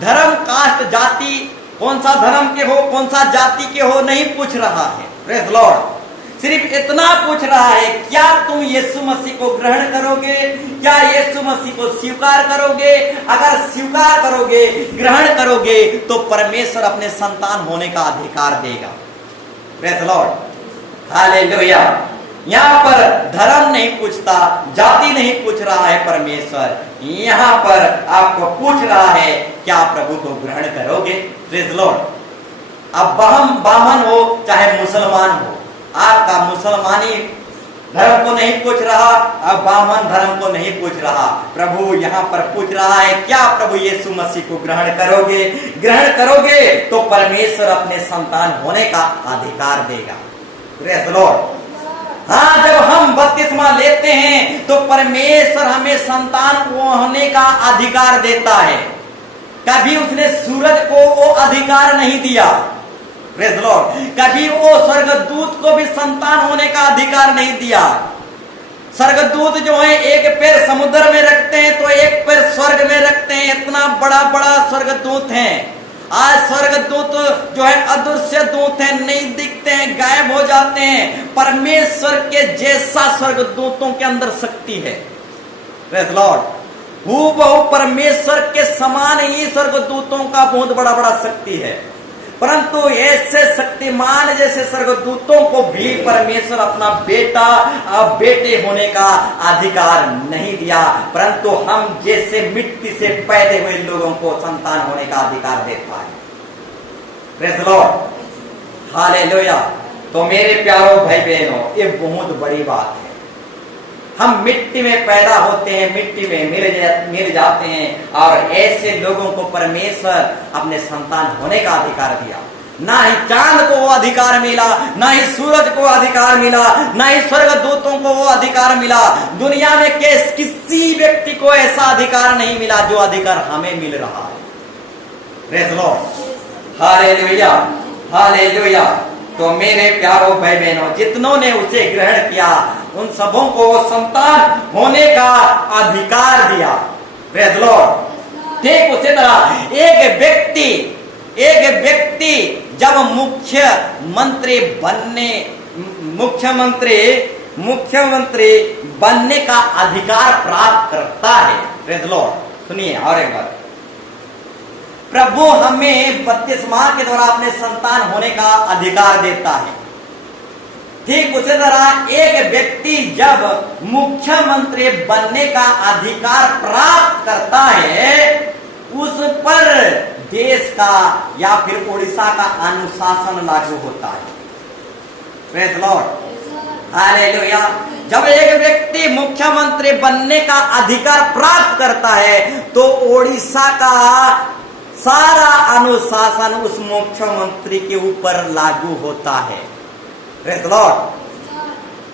धर्म, कास्ट, जाति, कौन सा धर्म के हो, कौन सा जाति के हो नहीं पूछ रहा है। Praise the Lord. सिर्फ इतना पूछ रहा है, क्या तुम यीशु मसीह को ग्रहण करोगे, क्या यीशु मसीह को स्वीकार करोगे? अगर स्वीकार करोगे, ग्रहण करोगे, तो परमेश्वर अपने संतान होने का अधिकार देगा। Praise the Lord. हालेलुया। यहाँ पर धर्म नहीं पूछता, जाति नहीं पूछ रहा है परमेश्वर, यहाँ पर आपको पूछ रहा है, क्या प्रभु को ग्रहण करोगे? Praise the Lord. अब हम ब्राह्मण हो चाहे मुसलमान हो, आपका मुसलमानी धर्म को नहीं पूछ रहा, अब ब्राह्मण धर्म को नहीं पूछ रहा। प्रभु यहाँ पर पूछ रहा है, क्या प्रभु यीशु मसीह को ग्रहण करोगे? ग्रहण करोगे तो परमेश्वर अपने संतान होने का अधिकार देगा। Praise the Lord. हाँ, जब हम बपतिस्मा लेते हैं तो परमेश्वर हमें संतान होने का अधिकार देता है। कभी उसने सूरज को वो अधिकार नहीं दिया। Praise the Lord. कभी वो स्वर्गदूत को भी संतान होने का अधिकार नहीं दिया। स्वर्गदूत जो है एक पैर समुद्र में रखते हैं तो एक पैर स्वर्ग में रखते हैं, इतना बड़ा बड़ा स्वर्गदूत है। आज स्वर्गदूत जो है अदृश्य दूत है, नहीं दिखते हैं, गायब हो जाते हैं। परमेश्वर के जैसा स्वर्गदूतों के अंदर शक्ति है। Praise the Lord. हूबहू परमेश्वर के समान ही स्वर्गदूतों का बहुत बड़ा बड़ा शक्ति है, परंतु ऐसे शक्तिमान जैसे स्वर्गदूतों को भी परमेश्वर अपना बेटा और बेटे होने का अधिकार नहीं दिया, परंतु हम जैसे मिट्टी से पैदा हुए लोगों को संतान होने का अधिकार देता है। Praise the Lord. हालेलुया। तो मेरे प्यारों भाई बहनों, ये बहुत बड़ी बात है। हम मिट्टी में पैदा होते हैं, मिट्टी में मिल जाते हैं, और ऐसे लोगों को परमेश्वर अपने संतान होने का अधिकार दिया। ना ही चांद को वो अधिकार मिला, ना ही सूरज को अधिकार मिला, ना ही स्वर्ग दूतों को वो अधिकार मिला। दुनिया में किसी व्यक्ति को ऐसा अधिकार नहीं मिला जो अधिकार हमें मिल रहा है। Praise Lord, hallelujah, hallelujah. तो मेरे प्यारों भाई बहनों, जितनों ने उसे ग्रहण किया उन सबों को संतान होने का अधिकार दिया। Praise Lord. ठीक उसी तरह एक व्यक्ति जब मुख्यमंत्री बनने का अधिकार प्राप्त करता है। Praise Lord. सुनिए और एक बार, प्रभु हमें बपतिस्मा के द्वारा अपने संतान होने का अधिकार देता है। ठीक उसी तरह एक व्यक्ति जब मुख्यमंत्री बनने का अधिकार प्राप्त करता है, उस पर देश का या फिर उड़ीसा का अनुशासन लागू होता है। Praise Lord, hallelujah. जब एक व्यक्ति मुख्यमंत्री बनने का अधिकार प्राप्त करता है तो उड़ीसा का सारा अनुशासन उस मुख्यमंत्री के ऊपर लागू होता है। Praise Lord.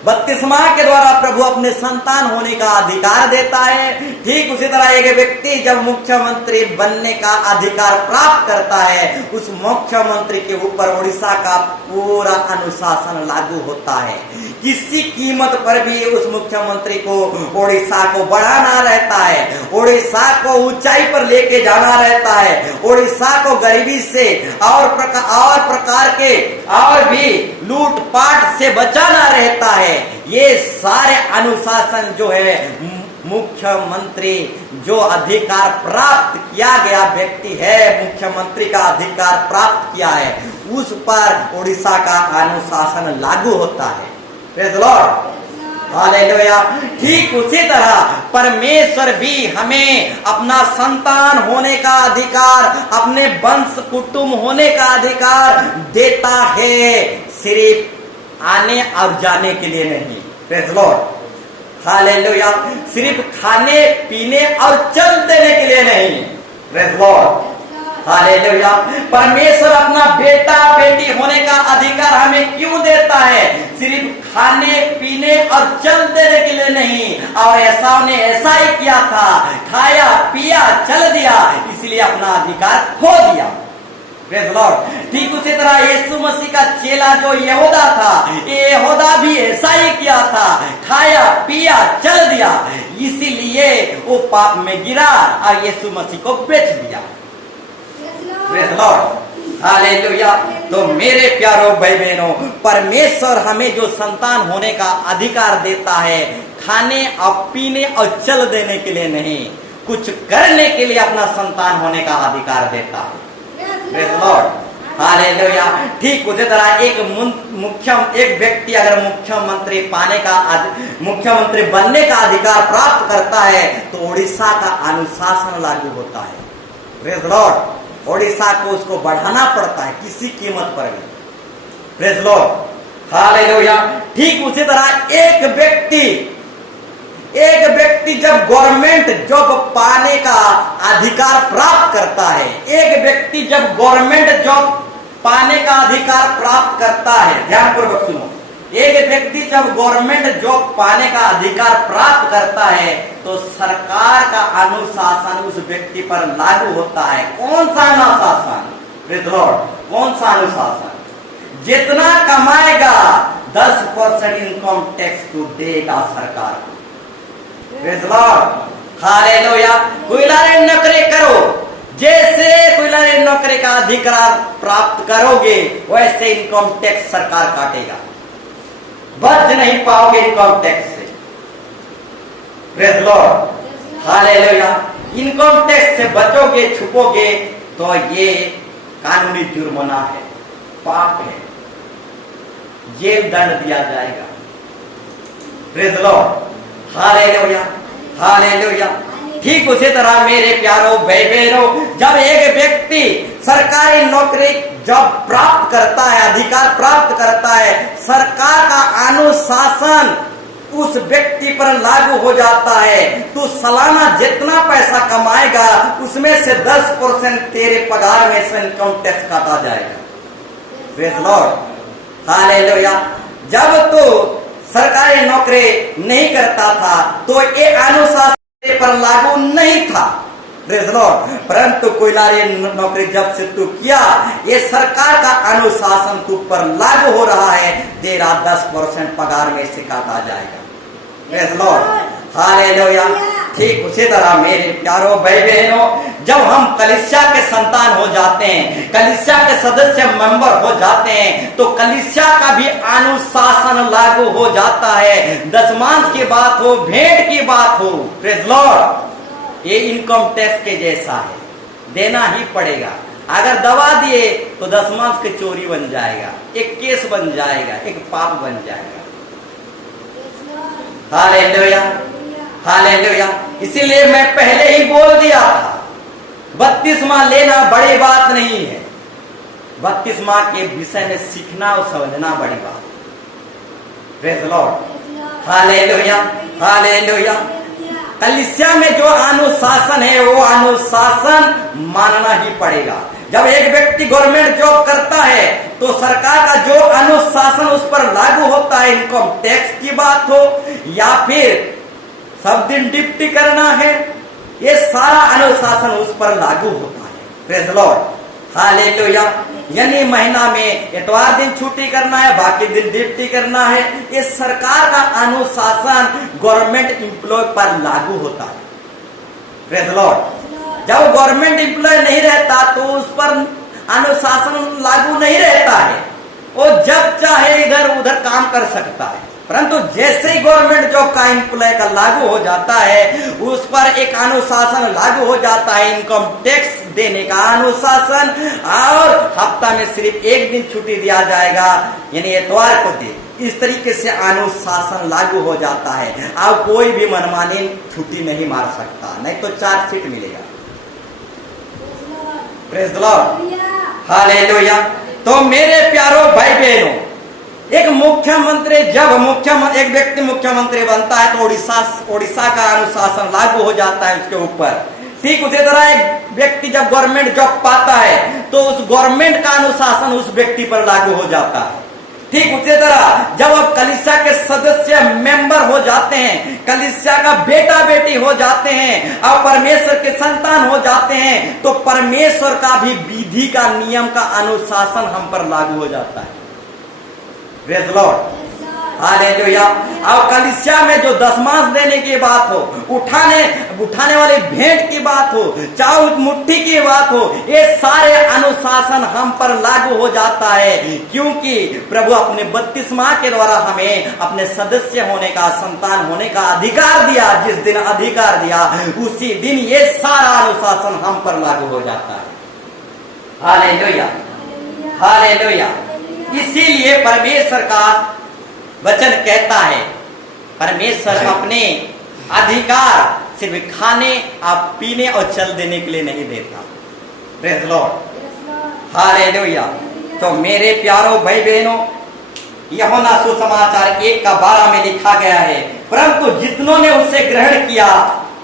बपतिस्मा के द्वारा प्रभु अपने संतान होने का अधिकार देता है। ठीक उसी तरह एक व्यक्ति जब मुख्यमंत्री बनने का अधिकार प्राप्त करता है, उस मुख्यमंत्री के ऊपर उड़ीसा का पूरा अनुशासन लागू होता है। किसी कीमत पर भी उस मुख्यमंत्री को उड़ीसा को बढ़ाना रहता है, उड़ीसा को ऊंचाई पर लेके जाना रहता है, उड़ीसा को गरीबी से और प्रकार के और भी लूटपाट से बचाना रहता है। ये सारे अनुशासन जो है मुख्यमंत्री जो अधिकार प्राप्त किया गया व्यक्ति है, मुख्यमंत्री का अधिकार प्राप्त किया है, उस पर उड़ीसा का अनुशासन लागू होता है। Praise Lord, hallelujah. ठीक उसी तरह परमेश्वर भी हमें अपना संतान होने का अधिकार, अपने वंश कुटुंब होने का अधिकार देता है, सिर्फ आने और जाने के लिए नहीं। Praise Lord, hallelujah. सिर्फ खाने पीने और चल देने के लिए नहीं। Praise Lord, hallelujah. परमेश्वर अपना बेटा बेटी होने का अधिकार हमें क्यों देता है? सिर्फ खाने पीने और चल देने के लिए नहीं। और एसाव ने ऐसा ही किया था, खाया पिया चल दिया, इसलिए अपना अधिकार खो दिया। Praise Lord. ठीक उसी तरह यीशु मसीह का चेला जो यहूदा था, यहूदा भी ऐसा ही किया था, खाया पिया चल दिया, इसीलिए वो पाप में गिरा और यीशु मसीह को बेच दिया। Praise Lord, hallelujah. तो मेरे प्यारों भाई बहनों, परमेश्वर हमें जो संतान होने का अधिकार देता है, खाने और पीने और चल देने के लिए नहीं, कुछ करने के लिए अपना संतान होने का अधिकार देता है। Praise Lord, hallelujah. ठीक उसी तरह एक व्यक्ति अगर मुख्यमंत्री बनने का अधिकार प्राप्त करता है तो उड़ीसा का अनुशासन लागू होता है। Praise Lord. उड़ीसा को उसको बढ़ाना पड़ता है किसी कीमत पर भी। Praise Lord, hallelujah. ठीक उसी तरह एक व्यक्ति जब गवर्नमेंट जॉब पाने का अधिकार प्राप्त करता है, एक व्यक्ति जब गवर्नमेंट जॉब पाने का अधिकार प्राप्त करता है, ध्यानपूर्वक सुनो, एक व्यक्ति जब गवर्नमेंट जॉब पाने का अधिकार प्राप्त करता है तो सरकार का अनुशासन उस व्यक्ति पर लागू होता है। कौन सा अनुशासन? प्रेज़ लॉर्ड, कौन सा अनुशासन? जितना कमाएगा 10% इनकम टैक्स तो देगा सरकार को। Praise Lord, hallelujah. कोयलारे नौकरी करो, जैसे कोयलारे नौकरी का अधिकार प्राप्त करोगे वैसे इनकम टैक्स सरकार काटेगा, बच नहीं पाओगे इनकम टैक्स से। Praise Lord, hallelujah. Income tax से बचोगे छुपोगे तो ये कानूनी जुर्माना है, पाप है, जेल दंड दिया जाएगा। Praise Lord, hallelujah, hallelujah. ठीक उसी तरह मेरे प्यारों भाई बहनों, जब एक व्यक्ति सरकारी नौकरी जब प्राप्त करता है, अधिकार प्राप्त करता है, सरकार का अनुशासन उस व्यक्ति पर लागू हो जाता है। तू सालाना जितना पैसा कमाएगा उसमें से 10% तेरे पगार में से इनकम टैक्स काटा जाएगा। Praise Lord, hallelujah. जब तू सरकारी नौकरी नहीं करता था तो ये अनुशासन तेरे पर लागू नहीं था। प्रेज़ लॉर्ड, परंतु कोयलारी नौकरी जब से तू किया, ये सरकार का अनुशासन तू पर लागू हो रहा है, तेरा 10% पगार में से काटा जाएगा। Praise Lord, hallelujah. ठीक उसी तरह मेरे प्यारों भाई बहनों, जब हम कलीसिया के संतान हो जाते हैं, कलीसिया के सदस्य मेंबर हो जाते हैं, तो कलीसिया का भी अनुशासन लागू हो जाता है। दशमांश की बात हो, भेंट की बात हो, प्रेज़ लॉर्ड, ये इनकम टैक्स के जैसा है, देना ही पड़ेगा। अगर दबा दिए तो दशमांश की चोरी बन जाएगा, एक केस बन जाएगा, एक पाप बन जाएगा। Hallelujah, hallelujah. इसीलिए मैं पहले ही बोल दिया था, बपतिस्मा लेना बड़ी बात नहीं है, बपतिस्मा के विषय में सीखना और समझना बड़ी बात। Praise Lord, hallelujah, hallelujah. कलीसिया में जो अनुशासन है वो अनुशासन मानना ही पड़ेगा। जब एक व्यक्ति गवर्नमेंट जॉब करता है तो सरकार का जो अनुशासन उस पर लागू होता है, इनकम टैक्स की बात हो या फिर सब दिन ड्यूटी करना है, ये सारा अनुशासन उस पर लागू होता है। Praise Lord, hallelujah. यानी महीना में इतवार दिन छुट्टी करना है, बाकी दिन ड्यूटी करना है, ये सरकार का अनुशासन गवर्नमेंट एम्प्लॉय पर लागू होता है। प्रेज़ लॉर्ड, जब गवर्नमेंट एम्प्लॉय नहीं रहता तो उस पर अनुशासन लागू नहीं रहता है, वो जब चाहे इधर उधर काम कर सकता है। परंतु जैसे ही गवर्नमेंट जॉब का एम्प्लॉय का लागू हो जाता है, उस पर एक अनुशासन लागू हो जाता है, इनकम टैक्स देने का अनुशासन, और हफ्ता में सिर्फ एक दिन छुट्टी दिया जाएगा, यानी इतवार को दिन। इस तरीके से अनुशासन लागू हो जाता है। अब कोई भी मनमानी छुट्टी नहीं मार सकता, नहीं तो चार्जशीट मिलेगा। Praise Lord, hallelujah. तो मेरे प्यारों भाई बहनों, एक मुख्यमंत्री एक व्यक्ति मुख्यमंत्री बनता है तो उड़ीसा का अनुशासन लागू हो जाता है उसके ऊपर। ठीक उसी तरह एक व्यक्ति जब गवर्नमेंट जॉब पाता है तो उस गवर्नमेंट का अनुशासन उस व्यक्ति पर लागू हो जाता है। ठीक उसी तरह जब आप कलीसिया के सदस्य मेंबर हो जाते हैं, कलीसिया का बेटा बेटी हो जाते हैं और परमेश्वर के संतान हो जाते हैं, तो परमेश्वर का भी विधि का नियम का अनुशासन हम पर लागू हो जाता है। Praise Lord, hallelujah. और कलीसिया में जो दशमांश देने की बात हो, उठाने वाली भेंट की बात हो, चाउर मुट्ठी की बात हो, ये सारे अनुशासन हम पर लागू हो जाता है, क्योंकि प्रभु अपने बपतिस्मा के द्वारा हमें अपने सदस्य होने का, संतान होने का अधिकार दिया। जिस दिन अधिकार दिया उसी दिन ये सारा अनुशासन हम पर लागू हो जाता है। Hallelujah, hallelujah. इसीलिए परमेश्वर का वचन कहता है, परमेश्वर अपने अधिकार सिर्फ खाने और पीने और चल देने के लिए नहीं देता। Praise Lord, hallelujah. तो मेरे प्यारों भाई बहनों, यूहन्ना सुसमाचार 1:12 में लिखा गया है, परंतु जितनों ने उसे ग्रहण किया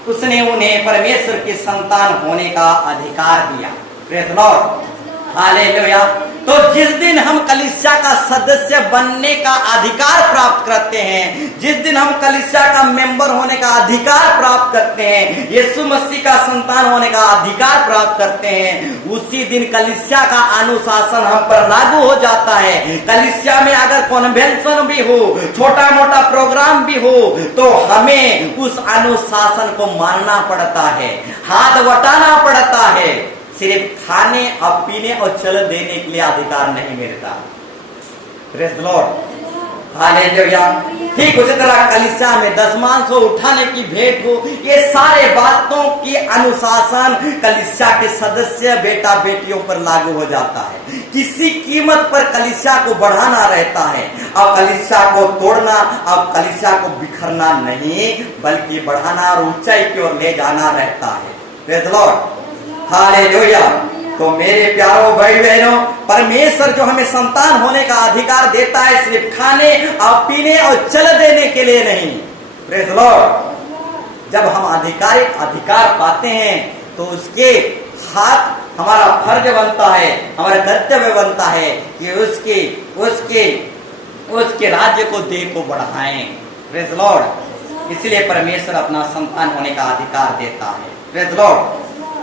उसने उन्हें परमेश्वर के संतान होने का अधिकार दिया। Praise Lord, hallelujah. तो जिस दिन हम कलीसिया का सदस्य बनने का अधिकार प्राप्त करते हैं, जिस दिन हम कलीसिया का मेंबर होने का अधिकार प्राप्त करते हैं, यीशु मसीह का संतान होने का अधिकार प्राप्त करते हैं, उसी दिन कलीसिया का अनुशासन हम पर लागू हो जाता है। कलीसिया में अगर कन्वेंशन भी हो, छोटा मोटा प्रोग्राम भी हो, तो हमें उस अनुशासन को मानना पड़ता है, हाथ बटाना पड़ता है। सिर्फ खाने और पीने और चल देने के लिए अधिकार नहीं मिलता। Praise Lord, hallelujah. ठीक उसी तरह कलीसिया में दशमांश हो, उठाने की भेंट हो, ये सारे बातों की अनुशासन कलीसिया के सदस्य बेटा बेटियों पर लागू हो जाता है। किसी कीमत पर कलीसिया को बढ़ाना रहता है और कलीसिया को तोड़ना और कलीसिया को बिखरना नहीं, बल्कि बढ़ाना और ऊंचाई की ओर ले जाना रहता है। प्रेज़ लॉर्ड, हालेलुया, तो मेरे प्यारों भाई बहनों, परमेश्वर जो हमें संतान होने का अधिकार देता है सिर्फ खाने और पीने और चल देने के लिए नहीं। Praise the Lord. जब हम अधिकार पाते हैं तो उसके हाथ हमारा फर्ज बनता है, हमारा कर्तव्य बनता है कि उसके राज्य को देखो बढ़ाएं। Praise the Lord. इसलिए परमेश्वर अपना संतान होने का अधिकार देता है। Praise the Lord.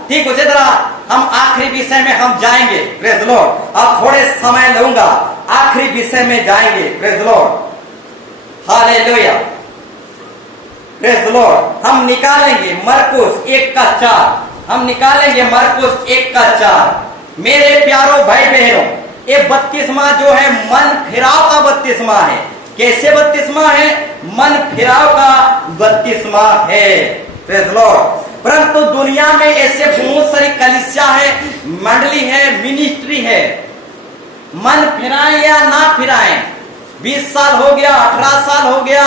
ठीक उसी तरह हम आखिरी विषय में हम जाएंगे। Praise the Lord. अब थोड़े समय लूंगा, आखिरी विषय में जाएंगे। Praise the Lord. Hallelujah. Praise the Lord. हम निकालेंगे मरकुस 1:4। हम निकालेंगे मरकुस 1:4। मेरे प्यारों भाई बहनों, ये बपतिस्मा जो है मन फिराव का बपतिस्मा है। कैसे बपतिस्मा है? मन फिराव का बपतिस्मा है। Praise the Lord. परंतु दुनिया में ऐसे बहुत सारी कलीसिया है, मंडली है, मिनिस्ट्री है। मन फिराएं या ना फिराएं, 20 साल हो गया, 18 साल हो गया,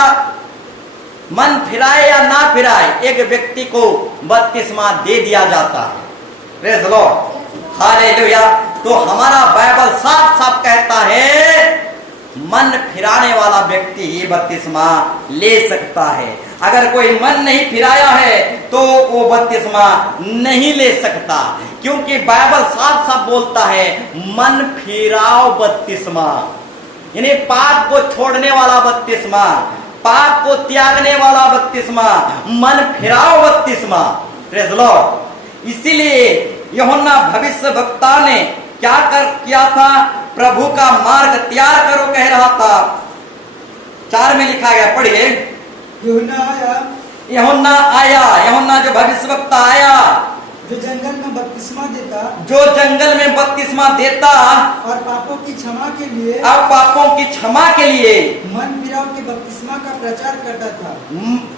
मन फिराए या ना फिराए, एक व्यक्ति को बपतिस्मा दे दिया जाता है। Praise the Lord. हालेलुया। तो हमारा बाइबल साफ साफ कहता है मन फिराने वाला व्यक्ति ही बपतिस्मा ले सकता है। अगर कोई मन नहीं फिराया है तो वो बपतिस्मा नहीं ले सकता, क्योंकि बाइबल साफ साफ बोलता है मन फिराओ बपतिस्मा, यानी पाप को छोड़ने वाला बपतिस्मा, पाप को त्यागने वाला बपतिस्मा, मन फिराओ बपतिस्मा। Praise the Lord. इसीलिए यूहन्ना भविष्यवक्ता ने क्या किया था? प्रभु का मार्ग तैयार करो कह रहा था। 4 में लिखा गया, पढ़िए। यूहन्ना आया, यूहन्ना जो भविष्यवक्ता आया, जो जंगल में बपतिस्मा देता और पापों की क्षमा के लिए, मन फिराव के बपतिस्मा का प्रचार करता था।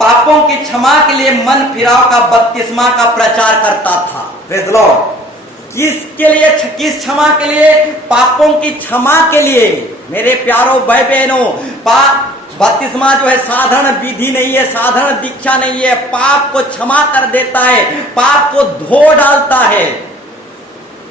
पापों की क्षमा के लिए मन फिराव का बपतिस्मा का प्रचार करता था। Praise the Lord. किसके लिए? किस क्षमा के लिए? पापों की क्षमा के लिए। मेरे प्यारों भाई बहनों, बपतिस्मा जो है साधारण विधि नहीं है, साधारण दीक्षा नहीं है। पाप को क्षमा कर देता है, पाप को धो डालता है।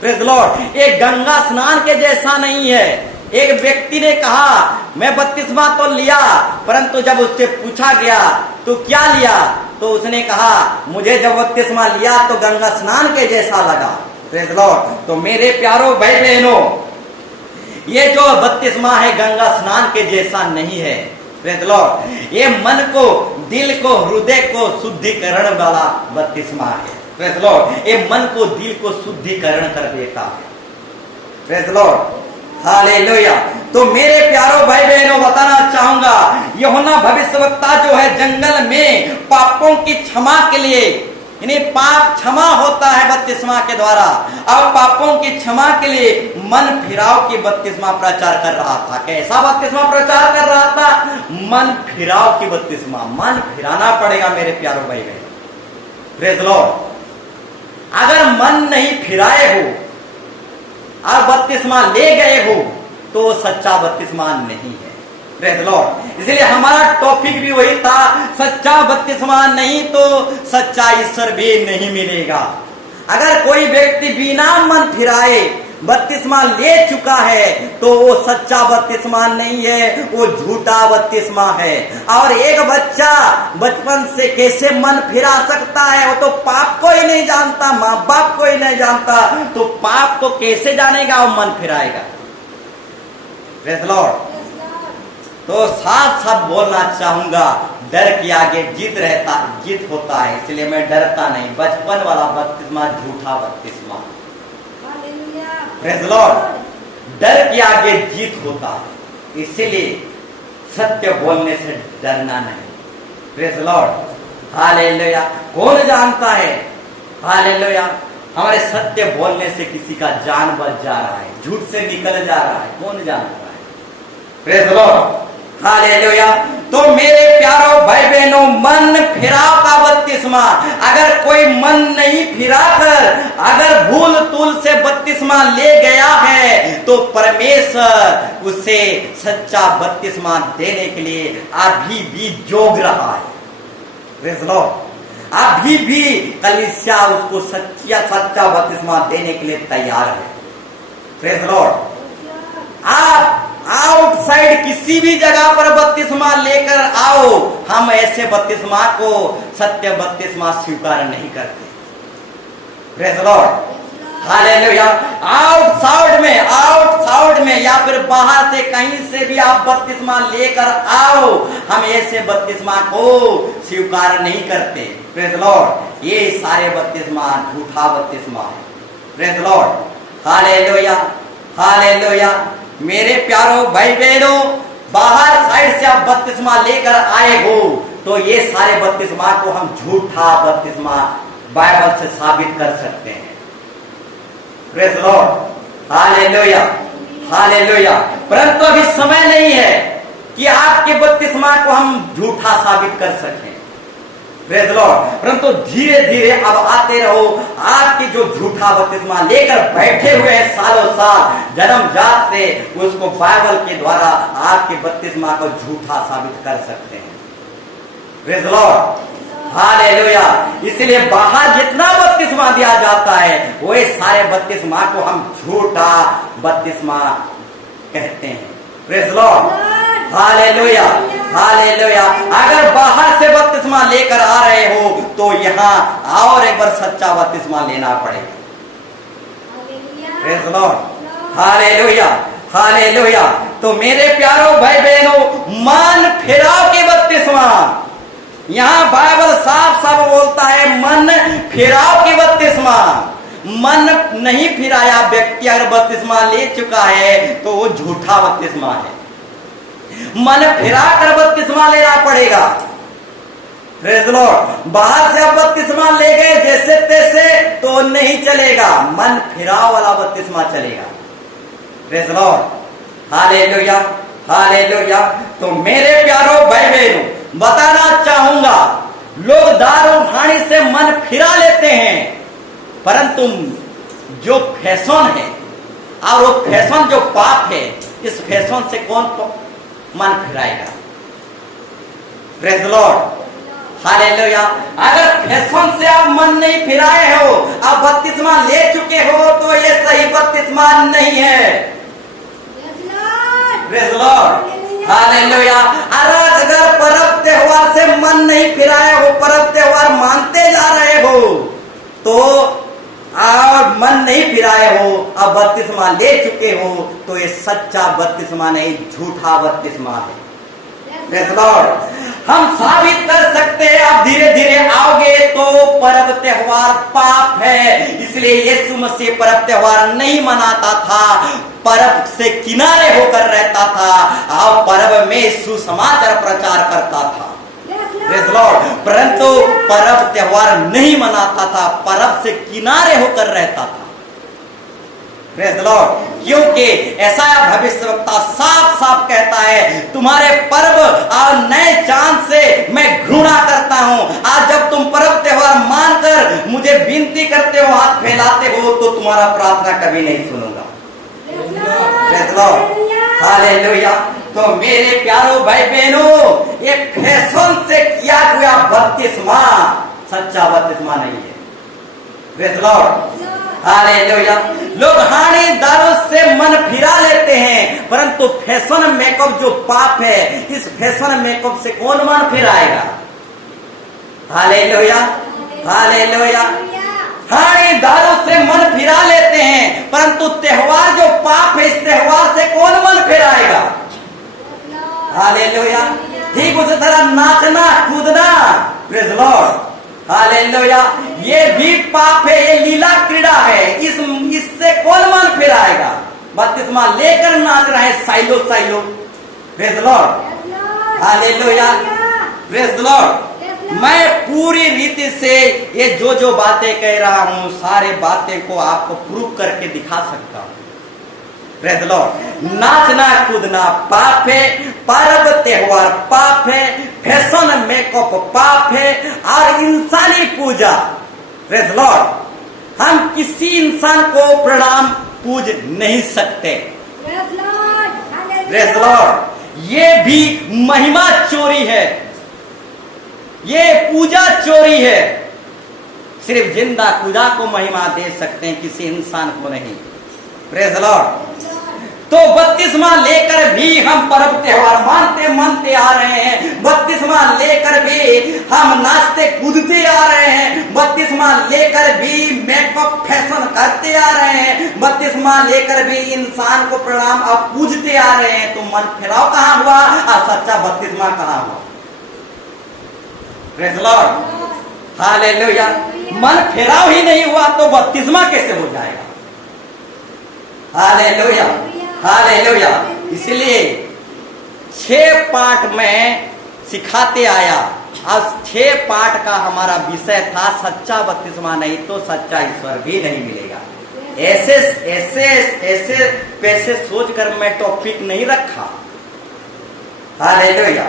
Praise the Lord. एक गंगा स्नान के जैसा नहीं है। एक व्यक्ति ने कहा मैं बपतिस्मा तो लिया, परंतु जब उससे पूछा गया तो क्या लिया, तो उसने कहा मुझे जब बपतिस्मा लिया तो गंगा स्नान के जैसा लगा। Praise the Lord. तो मेरे प्यारों भाई बहनों, ये जो बपतिस्मा है गंगा स्नान के जैसा नहीं है। Praise the Lord. ये मन को, दिल को, हृदय को शुद्धिकरण वाला बपतिस्मा है। Praise the Lord. ये मन को, दिल को शुद्धिकरण कर देता है। Praise the Lord. हालेलुया। तो मेरे प्यारों भाई बहनों, बताना चाहूंगा यूहन्ना भविष्यवक्ता जो है जंगल में पापों की क्षमा के लिए, यानी पाप क्षमा होता है बपतिस्मा के द्वारा, और पापों की क्षमा के लिए मन फिराव की बपतिस्मा प्रचार कर रहा था। कैसा बपतिस्मा प्रचार कर रहा था? मन फिराव की बपतिस्मा। मन फिराना पड़ेगा मेरे प्यारों भाई बहन। Praise the Lord. अगर मन नहीं फिराए हो और बपतिस्मा ले गए हो तो सच्चा बपतिस्मा नहीं है। Praise the Lord. इसलिए हमारा टॉपिक भी वही था, सच्चा बपतिस्मा नहीं तो सच्चा ईश्वर भी नहीं मिलेगा। अगर कोई व्यक्ति बिना मन फिराए बपतिस्मा ले चुका है तो वो सच्चा बपतिस्मा नहीं है, वो झूठा बपतिस्मा है। और एक बच्चा बचपन से कैसे मन फिरा सकता है? वो तो पाप को ही नहीं जानता, माँ बाप को ही नहीं जानता, तो पाप को कैसे जानेगा? वो मन फिराएगा। Praise the Lord. तो साफ साफ बोलना चाहूंगा, डर के आगे जीत होता है, इसलिए मैं डरता नहीं। बचपन वाला बपतिस्मा झूठा बपतिस्मा। Praise the Lord. डर के आगे जीत होता है, इसीलिए सत्य बोलने से डरना नहीं। Praise the Lord. हालेलुया। कौन जानता है? हालेलुया। हमारे सत्य बोलने से किसी का जान बच जा रहा है, झूठ से निकल जा रहा है, कौन जानता है? Praise the Lord. हालेलुया। तो मेरे प्यारों भाई बहनों, मन फिराव का बपतिस्मा, अगर कोई मन नहीं फिरा कर अगर भूल तूल से बपतिस्मा ले गया है तो परमेश्वर उसे सच्चा बपतिस्मा देने के लिए अभी भी जोग रहा है। Praise the Lord. अभी भी कलीसिया उसको सच्चा बपतिस्मा देने के लिए तैयार है। Praise the Lord. आप आउटसाइड किसी भी जगह पर बपतिस्मा लेकर आओ, हम ऐसे बपतिस्मा को सत्य बपतिस्मा स्वीकार नहीं करते। Praise the Lord, hallelujah. Outside में या फिर बाहर से कहीं से भी आप बपतिस्मा लेकर आओ, हम ऐसे बपतिस्मा को स्वीकार नहीं करते। Praise the Lord. ये सारे बपतिस्मा झूठा बपतिस्मा है। Praise the Lord, hallelujah, hallelujah. मेरे प्यारो भाई बहनों, बाहर साइड से आप बपतिस्मा लेकर आए हो तो ये सारे बपतिस्मा को हम झूठा बपतिस्मा बाइबल से साबित कर सकते हैं। Praise the Lord, hallelujah, hallelujah. परंतु अभी समय नहीं है कि आपके बपतिस्मा को हम झूठा साबित कर सकें। Praise the Lord. परंतु धीरे धीरे अब आते रहो, आपकी जो झूठा बपतिस्मा लेकर बैठे हुए हैं सालों साल जन्मजात से, उसको बाइबल के द्वारा आपके बपतिस्मा को झूठा साबित कर सकते हैं। Praise the Lord, hallelujah. इसलिए बाहर जितना बपतिस्मा दिया जाता है वो सारे बपतिस्मा को हम झूठा बपतिस्मा कहते हैं। Praise the Lord, hallelujah, hallelujah. अगर बाहर से बपतिस्मा लेकर आ रहे हो तो यहाँ और एक बार सच्चा बपतिस्मा लेना पड़ेगा। Praise the Lord, hallelujah, hallelujah. तो मेरे प्यारो भाई बहनों, मन फिराव के बपतिस्मा, यहाँ बाइबल साफ साफ बोलता है मन फिराव के बपतिस्मा। मन नहीं फिराया व्यक्ति अगर बपतिस्मा ले चुका है तो वो झूठा बपतिस्मा है। मन फिरा कर बपतिस्मा लेना पड़ेगा। Praise the Lord. बाहर से आप बपतिस्मा ले गए जैसे तैसे तो नहीं चलेगा, मन फिराव वाला बपतिस्मा चलेगा। Praise the Lord, hallelujah, hallelujah. तो मेरे प्यारो भाई बहनों, बताना चाहूंगा, लोग दारू खाने से मन फिरा लेते हैं, परंतु जो फैशन है और वो फैशन जो पाप है, इस फैशन से कौन मन फिराएगा? Praise the Lord, hallelujah. अगर फैशन से आप मन नहीं फिराए हो, आप बपतिस्मा ले चुके हो तो ये सही बपतिस्मा नहीं है। Praise the Lord, hallelujah. अगर पर्व त्योहार से मन नहीं फिराए हो, पर्व त्योहार मानते जा रहे हो तो और मन नहीं फिराए हो, अब बपतिस्मा ले चुके हो तो ये सच्चा बपतिस्मा नहीं, झूठा बपतिस्मा है। Praise the Lord. हम साबित कर सकते हैं, आप धीरे धीरे आओगे तो पर्व त्योहार पाप है, इसलिए यीशु मसीह पर्व त्योहार नहीं मनाता था, पर्व से किनारे होकर रहता था और पर्व में सुसमाचार प्रचार करता था। Praise Lord. परंतु पर्व त्योहार नहीं मनाता था, पर्व से किनारे होकर रहता था। Praise Lord. क्योंकि ऐसा भविष्यवक्ता साफ साफ कहता है, तुम्हारे पर्व और नए चांद से मैं घृणा करता हूं। आज जब तुम पर्व त्योहार मानकर मुझे विनती करते हो, हाथ फैलाते हो, तो तुम्हारा प्रार्थना कभी नहीं सुनूंगा। Praise Lord, hallelujah. तो मेरे प्यारो भाई बहनों, ये फैशन से किया हुआ बपतिस्मा सच्चा बपतिस्मा नहीं है। Praise Lord, hallelujah. लोग हानि दारू से मन फिरा लेते हैं, परंतु फैशन मेकअप जो पाप है, इस फैशन मेकअप से कौन मन फिराएगा? Hallelujah, hallelujah. हानि दारू से मन फिरा लेते हैं, परंतु त्योहार जो पाप है, इस त्योहार से कौन मन फिराएगा? हालेलुया। ठीक उसी तरह नाचना कूदना, प्रेज लॉर्ड, हालेलुया, ये भी पाप है, ये लीला क्रीड़ा है, इससे कौन मन फिराएगा? बपतिस्मा लेकर नाच रहे हैं silo silo, praise Lord, hallelujah, praise Lord. मैं पूरी रीति से ये जो बातें कह रहा हूं, सारे बातें को आपको प्रूव करके दिखा सकता हूं। Praise Lord. नाचना कूदना पाप है, पर्व त्योहार पाप है, फैशन मेकअप पाप है, और इंसानी पूजा, प्रेज लॉर्ड, हम किसी इंसान को प्रणाम पूज नहीं सकते। Praise Lord. ये भी महिमा चोरी है, ये पूजा चोरी है। सिर्फ जिंदा खुदा को महिमा दे सकते हैं, किसी इंसान को नहीं। Praise Lord. तो बपतिस्मा लेकर भी हम पर्व त्योहार मानते आ रहे हैं। बपतिस्मा लेकर भी हम नाचते कूदते आ रहे हैं। बपतिस्मा लेकर भी मेकअप फैशन करते आ रहे हैं। बपतिस्मा लेकर भी इंसान को प्रणाम अब पूजते आ रहे हैं। तो मन फिराव कहां हुआ और सच्चा बपतिस्मा कहां हुआ? Praise Lord, hallelujah. मन फिराव ही नहीं हुआ तो बपतिस्मा कैसे हो जाएगा? Hallelujah, hallelujah. इसलिए 6 पाठ में सिखाते आया। आज 6 पाठ का हमारा विषय था सच्चा बपतिस्मा नहीं तो सच्चा ईश्वर भी नहीं मिलेगा। ऐसे ऐसे ऐसे पैसे सोचकर मैं टॉपिक नहीं रखा। हालेलुया।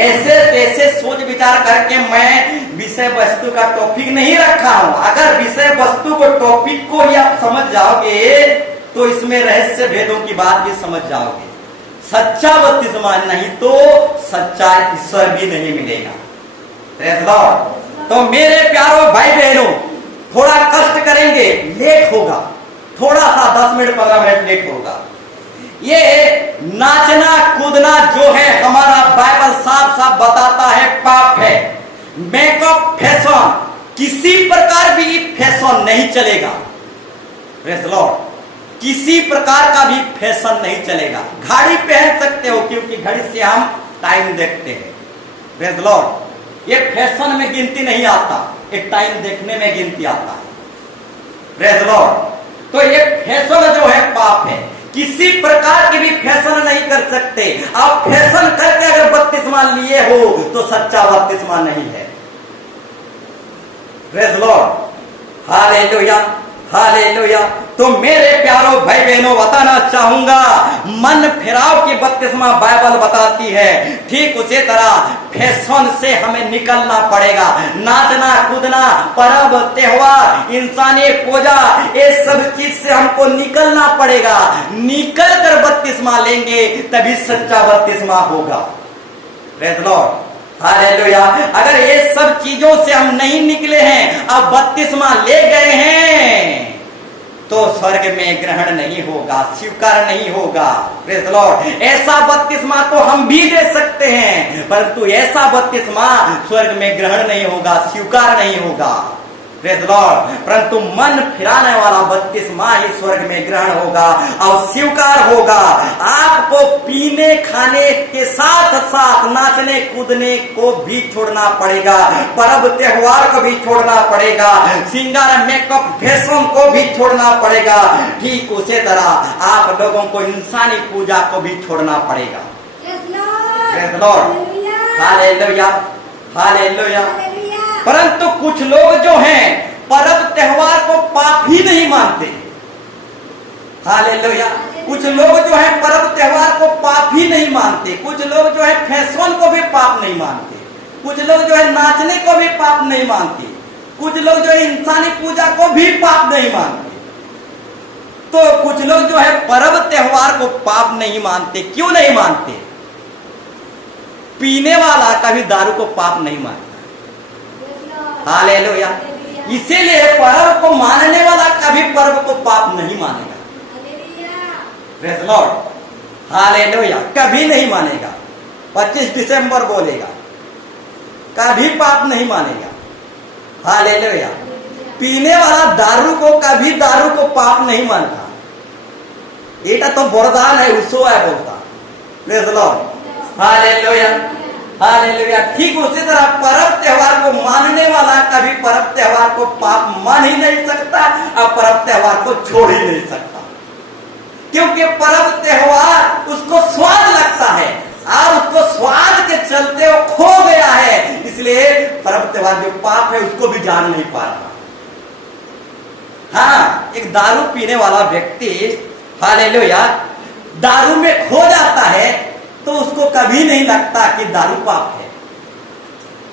ऐसे ऐसे सोच विचार करके मैं विषय वस्तु का टॉपिक नहीं रखा हूं। अगर विषय वस्तु को टॉपिक को ही आप समझ जाओगे तो इसमें रहस्य भेदों की बात भी समझ जाओगे। सच्चा बपतिस्मा नहीं तो सच्चा ईश्वर भी नहीं मिलेगा। Praise Lord. तो मेरे प्यारों भाई बहनों, थोड़ा कष्ट करेंगे, लेट होगा, थोड़ा सा 10 मिनट 15 मिनट लेट होगा। ये नाचना कूदना जो है हमारा बाइबल साफ साफ बताता है पाप है। मेकअप फैशन, किसी प्रकार भी फैशन नहीं चलेगा। Praise Lord. किसी प्रकार का भी फैशन नहीं चलेगा। घड़ी पहन सकते हो क्योंकि घड़ी से हम टाइम देखते हैं। Praise Lord. ये फैशन में गिनती नहीं आता, एक टाइम देखने में गिनती आता है। Praise Lord. तो ये फैशन जो है पाप है। किसी प्रकार की भी फैशन नहीं कर सकते। आप फैशन करके अगर बपतिस्मा लिए हो तो सच्चा बपतिस्मा नहीं है। Praise Lord, hallelujah, hallelujah. तो मेरे प्यारों भाई बहनों, बताना चाहूंगा मन फिराव की बपतिस्मा बाइबल बताती है। ठीक उसी तरह फैशन से हमें निकलना पड़ेगा। नाचना कूदना, पर्व त्योहार, इंसानी पूजा, ये सब चीज से हमको निकलना पड़ेगा। निकल कर बपतिस्मा लेंगे तभी सच्चा बपतिस्मा होगा। Praise Lord, hallelujah. अगर ये सब चीजों से हम नहीं निकले हैं, अब बपतिस्मा ले गए हैं तो स्वर्ग में ग्रहण नहीं होगा, स्वीकार नहीं होगा। Praise Lord. ऐसा बपतिस्मा तो हम भी दे सकते हैं, परंतु ऐसा बपतिस्मा स्वर्ग में ग्रहण नहीं होगा, स्वीकार नहीं होगा। Praise Lord. परंतु मन फिराने वाला बपतिस्मा ही स्वर्ग में ग्रहण होगा और स्वीकार होगा। आपको पीने खाने के साथ साथ नाचने कूदने को भी छोड़ना पड़ेगा, पर्व त्योहार को भी छोड़ना पड़ेगा, श्रृंगार मेकअप फैशन को भी छोड़ना पड़ेगा। ठीक उसी तरह आप लोगों को इंसानी पूजा को भी छोड़ना पड़ेगा। Praise Lord, hallelujah, hallelujah. परंतु कुछ लोग जो हैं पर्व त्योहार को पाप ही नहीं मानते। हालेलुया। कुछ लोग जो है पर्व त्योहार को पाप ही नहीं मानते। कुछ लोग जो है फैशन को भी पाप नहीं मानते। कुछ लोग जो है नाचने को भी पाप नहीं मानते। कुछ लोग जो है इंसानी पूजा को भी पाप नहीं मानते। तो कुछ लोग जो है पर्व त्योहार को पाप नहीं मानते। क्यों नहीं मानते? पीने वाला कभी दारू को पाप नहीं मानता। हालेलुया। इसीलिए पर्व को मानने वाला कभी पर्व को पाप नहीं मानेगा। Praise Lord, hallelujah. कभी नहीं मानेगा। 25 दिसंबर बोलेगा, कभी पाप नहीं मानेगा। हालेलुया। पीने वाला दारू को कभी दारू को पाप नहीं मानता। एटा तो वरदान है, उसो है बोलता। Praise Lord, hallelujah, hallelujah. ठीक उसी तरह पर्व त्योहार को मानने वाला कभी पर्व त्योहार को पाप मान ही नहीं सकता और पर्व त्योहार को छोड़ ही नहीं सकता। क्योंकि पर्व त्योहार उसको स्वाद लगता है और उसको स्वाद के चलते वो खो गया है। इसलिए पर्व त्योहार जो पाप है उसको भी जान नहीं पा रहा। हाँ, एक दारू पीने वाला व्यक्ति, हालेलुया, दारू में खो जाता है तो उसको कभी नहीं लगता कि दारू पाप है।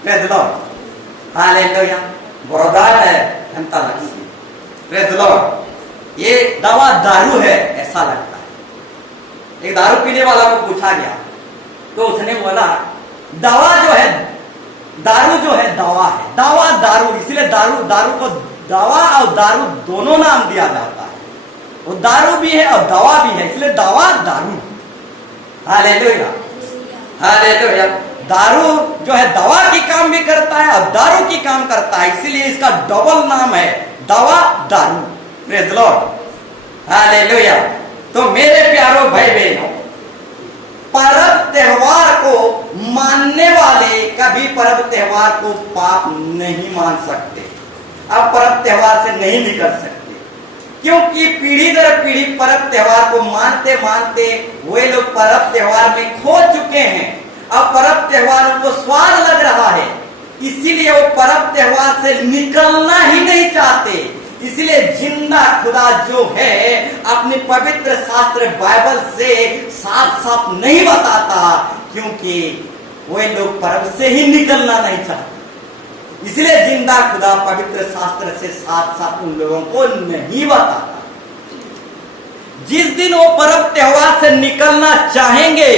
Praise Lord, hallelujah. वरदान है घंटा लक्ष्मी। Praise Lord. ये दवा दारू है ऐसा लगता है। एक दारू पीने वाला को पूछा गया तो उसने बोला दवा जो है दारू जो है दवा है, दवा दारू, इसलिए दारू को दवा और दारू दोनों नाम दिया जाता है। वो दारू भी है और दवा भी है, इसलिए दवा दारू। Hallelujah, hallelujah. दारू जो है दवा की काम भी करता है और दारू की काम करता है, इसीलिए इसका डबल नाम है, दवा दारू। Praise the Lord, hallelujah. तो मेरे प्यारो भाई बहनों, पर्व त्योहार को मानने वाले कभी पर्व त्योहार को पाप नहीं मान सकते, अब पर्व त्योहार से नहीं निकल सकते, क्योंकि पीढ़ी दर पीढ़ी पर्व त्योहार को मानते मानते वे लोग पर्व त्योहार में खो चुके हैं। अब पर्व त्योहार उनको स्वाद लग रहा है, इसीलिए वो पर्व त्योहार से निकलना ही नहीं चाहते। इसलिए जिंदा खुदा जो है अपने पवित्र शास्त्र बाइबल से साफ साफ नहीं बताता, क्योंकि वे लोग पर्व से ही निकलना नहीं चाहते। इसलिए जिंदा खुदा पवित्र शास्त्र से साफ साफ उन लोगों को नहीं बताता। जिस दिन वो पर्व त्योहार से निकलना चाहेंगे,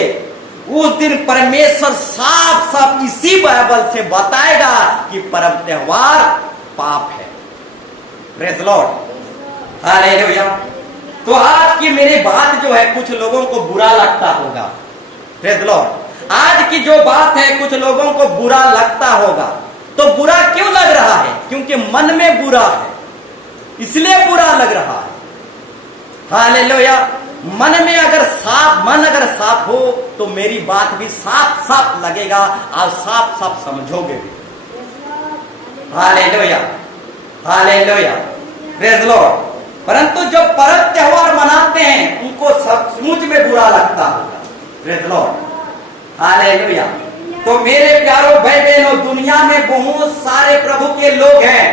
उस दिन परमेश्वर साफ साफ इसी बाइबल से बताएगा कि पर्व त्योहार पाप है। Praise the Lord, hallelujah. तो आज की मेरी बात जो है कुछ लोगों को बुरा लगता होगा। प्रेज़ द लॉर्ड, आज की जो बात है कुछ लोगों को बुरा लगता होगा। तो बुरा क्यों लग रहा है? क्योंकि मन में बुरा है, इसलिए बुरा लग रहा है। हालेलुया। मन अगर साफ हो तो मेरी बात भी साफ साफ लगेगा और साफ साफ समझोगे भी। Hallelujah, hallelujah, praise the Lord. परंतु जो पर्व त्योहार मनाते हैं उनको सचमुच में बुरा लगता होगा। Praise the Lord, hallelujah. तो मेरे प्यारो भाई बहनों, दुनिया में बहुत सारे प्रभु के लोग हैं,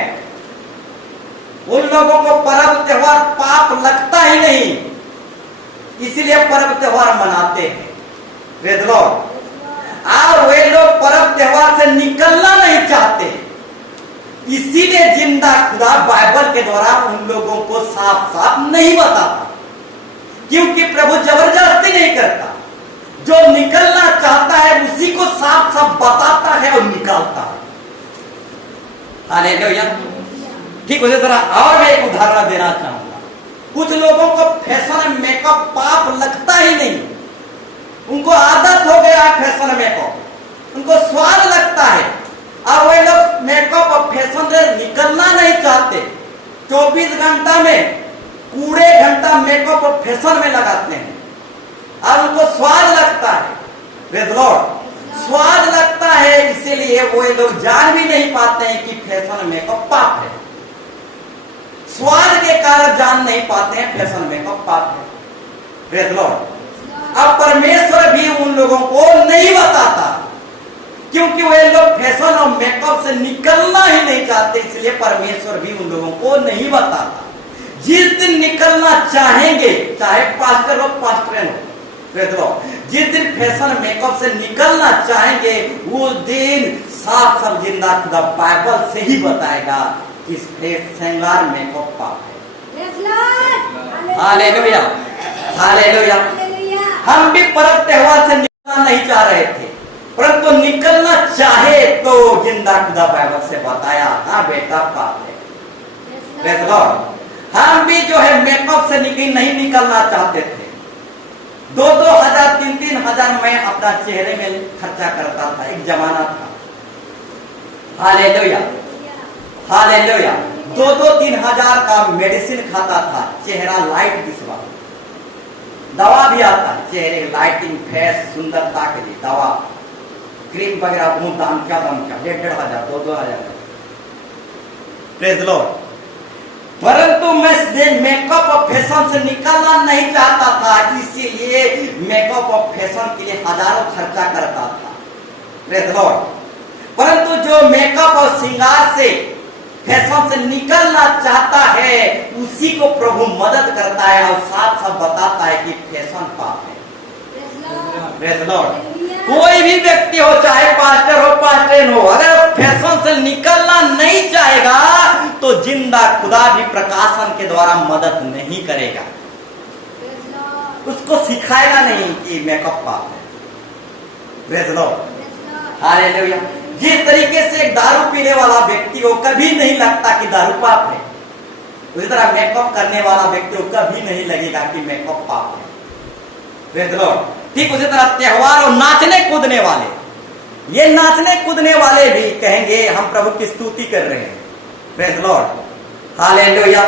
उन लोगों को पर्व त्योहार पाप लगता ही नहीं, इसीलिए पर्व त्योहार मनाते हैं। Praise the Lord. और वे लोग पर्व त्योहार से निकलना नहीं चाहते, इसीलिए जिंदा खुदा बाइबल के द्वारा उन लोगों को साफ साफ नहीं बताता, क्योंकि प्रभु जबरदस्ती नहीं करता। जो निकलना चाहता है उसी को साफ साफ बताता है और निकालता है। हालेलुया। ठीक उसी तरह और मैं एक उदाहरण देना चाहूंगा। कुछ लोगों को फैशन मेकअप पाप लगता ही नहीं, उनको आदत हो गया फैशन मेकअप, उनको स्वाद लगता है। अब वे लोग मेकअप और फैशन से निकलना नहीं चाहते, 24 घंटा में पूरे घंटा मेकअप और फैशन में लगाते हैं और उनको स्वाद लगता है। Praise the Lord. स्वाद लगता है, इसीलिए वे लोग जान भी नहीं पाते हैं कि फैशन मेकअप पाप है। स्वाद के कारण जान नहीं पाते हैं फैशन मेकअप पाप है। Praise the Lord. अब परमेश्वर भी उन लोगों को नहीं बताता, क्योंकि वे लोग फैशन और मेकअप से निकलना ही नहीं चाहते, इसलिए परमेश्वर भी उन लोगों को नहीं बताता। जिस दिन निकलना चाहेंगे, चाहे पास्टर हो पास्टरेन हो, जिस दिन फैशन मेकअप से निकलना चाहेंगे, उस दिन साफ साफ जिंदा खुदा बाइबल से ही बताएगा कि श्रृंगार मेकअप पाप है। Hallelujah, hallelujah. हम भी पर्व त्योहार से निकलना नहीं चाह रहे थे, परंतु निकलना चाहे तो जिंदा खुदा बाइबल से बताया, हाँ बेटा पाप है। Praise the Lord. हम भी जो है मेकअप से नहीं निकलना चाहते थे। 2-2 हजार 3-3 हजार मैं अपना चेहरे में खर्चा करता था, एक जमाना था। Hallelujah, hallelujah. 2-3 हजार का मेडिसिन खाता था, चेहरा लाइट दिसवा, दवा भी आता है चेहरे लाइटिंग फेस सुंदरता के लिए, दवा क्रीम वगैरह बहुत दाम क्या 1.5 हजार 2-2 हजार। Praise the Lord. परंतु मैं मेकअप और फैशन से निकलना नहीं चाहता था, इसीलिए मेकअप और फैशन के लिए हजारों खर्चा करता था। Praise the Lord. परंतु जो मेकअप और श्रृंगार से फैशन से निकलना चाहता है, उसी को प्रभु मदद करता है और साफ साफ बताता है कि फैशन पाप है। Praise the Lord. कोई भी व्यक्ति हो, चाहे पास्टर हो पास्टरेन हो, अगर फैशन से निकलना नहीं चाहेगा तो जिंदा खुदा भी प्रकाशन के द्वारा मदद नहीं करेगा, उसको सिखाएगा नहीं कि मेकअप पाप है। Praise the Lord, hallelujah. जिस तरीके से एक दारू पीने वाला व्यक्ति को कभी नहीं लगता कि दारू पाप है, उसी तरह मेकअप करने वाला व्यक्ति को कभी नहीं लगेगा कि मेकअप पाप है। Praise the Lord. ठीक उसी तरह त्योहार और नाचने कूदने वाले, ये नाचने कूदने वाले भी कहेंगे हम प्रभु की स्तुति कर रहे हैं। Praise the Lord, hallelujah.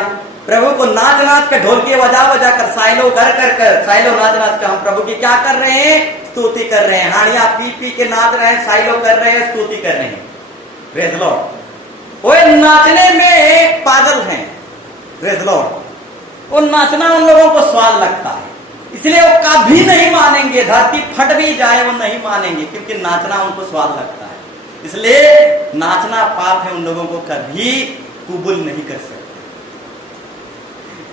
प्रभु को नाच नाच कर, ढोलकी बजा बजा कर, साइलो साइलो नाच नाच कर हम प्रभु की क्या कर रहे हैं? स्तुति कर रहे हैं। हाड़ियां पी पी के नाच रहे हैं, साइलो कर रहे हैं, स्तुति कर रहे हैं। Praise the Lord. वो नाचने में पागल हैं। Praise the Lord. वो नाचना उन लोगों को स्वाद लगता है, इसलिए वो कभी नहीं मानेंगे, धरती फट भी जाए वो नहीं मानेंगे, क्योंकि नाचना उनको स्वाद लगता है। इसलिए नाचना पाप है, उन लोगों को कभी कबूल नहीं कर सकते।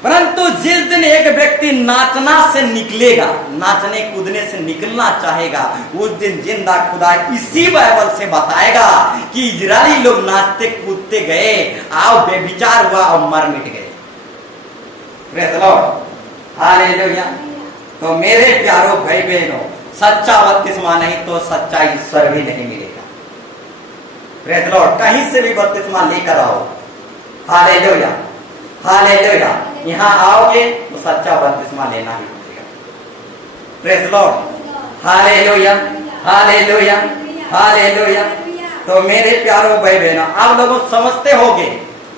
परंतु जिस दिन एक व्यक्ति नाचना से निकलेगा, नाचने कूदने से निकलना चाहेगा, उस दिन जिंदा खुदा इसी बाइबल से बताएगा कि इजरायली लोग नाचते कूदते गए, आओ बेविचार हुआ और मर मिट गए। Praise the Lord, hallelujah. तो मेरे प्यारो भाई बहनों, सच्चा बपतिस्मा नहीं तो सच्चा ईश्वर भी नहीं मिलेगा। Praise the Lord. कहीं से भी बपतिस्मा लेकर आओ, हालेलुया हालेलुया, यहाँ आओगे तो सच्चा बपतिस्मा लेना ही पड़ेगा। Praise the Lord, hallelujah hallelujah hallelujah. तो मेरे प्यारो भाई बहनों, आप लोग समझते होंगे,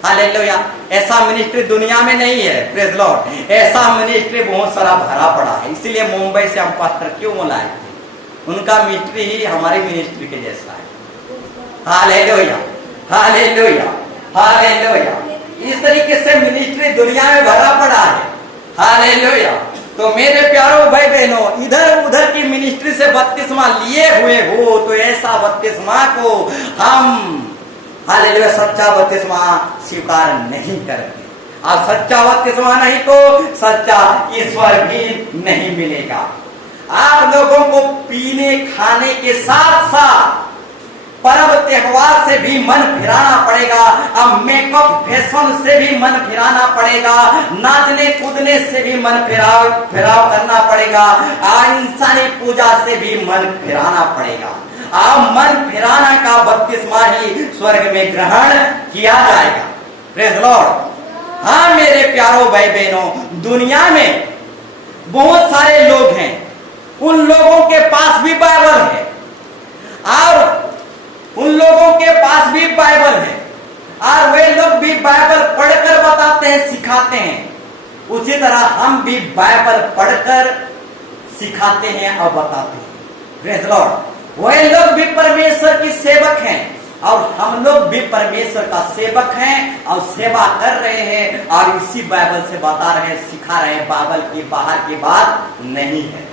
हालेलुया, ऐसा मिनिस्ट्री दुनिया में नहीं है। Praise the Lord. ऐसा मिनिस्ट्री बहुत सारा भरा पड़ा है, इसीलिए मुंबई से हम पास्टर क्यों बुलाए थे? उनका मिनिस्ट्री ही हमारी मिनिस्ट्री के जैसा है। Hallelujah hallelujah hallelujah. इस तरीके से मिनिस्ट्री दुनिया में भरा पड़ा है। हालेलुया। तो मेरे प्यारो भाई बहनों, इधर उधर की मिनिस्ट्री से बपतिस्मा लिए हुए हो तो ऐसा बपतिस्मा को हम, हालेलुया, सच्चा बपतिस्मा स्वीकार नहीं करते। और सच्चा बपतिस्मा नहीं तो सच्चा ईश्वर भी नहीं मिलेगा। आप लोगों को पीने खाने के साथ साथ पर्व त्योहार से भी मन फिराना पड़ेगा, अब मेकअप फैशन से भी मन फिराना पड़ेगा, नाचने कूदने से भी मन फिराव करना पड़ेगा, इंसानी पूजा से भी मन फिराना पड़ेगा। अब मन फिराना का बपतिस्मा ही स्वर्ग में ग्रहण किया जाएगा। Praise the Lord. हाँ मेरे प्यारो भाई बहनों, दुनिया में बहुत सारे लोग हैं, उन लोगों के पास भी बाइबल है और उन लोगों के पास भी बाइबल है और वे लोग भी बाइबल पढ़कर बताते हैं, सिखाते हैं। उसी तरह हम भी बाइबल पढ़कर सिखाते हैं और बताते हैं। Praise the Lord. वे लोग भी परमेश्वर की सेवक हैं और हम लोग भी परमेश्वर का सेवक हैं और सेवा कर रहे हैं और इसी बाइबल से बता रहे हैं, सिखा रहे हैं। बाइबल की बाहर की बात नहीं है।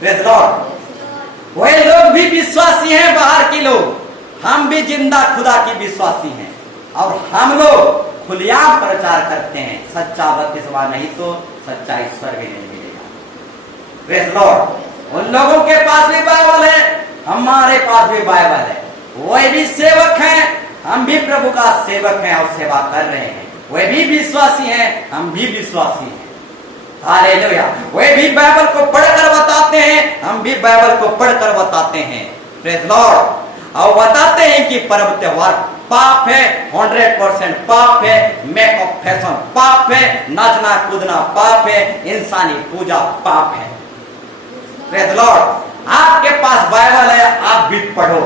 Praise the Lord. वे लोग भी विश्वासी हैं, बाहर के लोग, हम भी जिंदा खुदा की विश्वासी हैं और हम लोग खुलेआम प्रचार करते हैं, सच्चा बपतिस्मा नहीं तो सच्चा ईश्वर भी नहीं मिलेगा। Praise the Lord. उन लोगों के पास भी बाइबल है, हमारे पास भी बाइबल है। वे भी सेवक हैं, हम भी प्रभु का सेवक हैं और सेवा कर रहे हैं। वे भी विश्वासी हैं, हम भी विश्वासी हैं। हालेलुया। वे भी बाइबल को पढ़कर बताते हैं, हम भी बाइबल को पढ़कर बताते हैं। Praise the Lord. और बताते हैं कि पर्व त्योहार पाप है, 100% पाप है, मेकअप फैशन पाप है, नाचना कूदना पाप है, इंसानी पूजा पाप है। Praise the Lord. आपके पास बाइबल है, आप भी पढ़ो।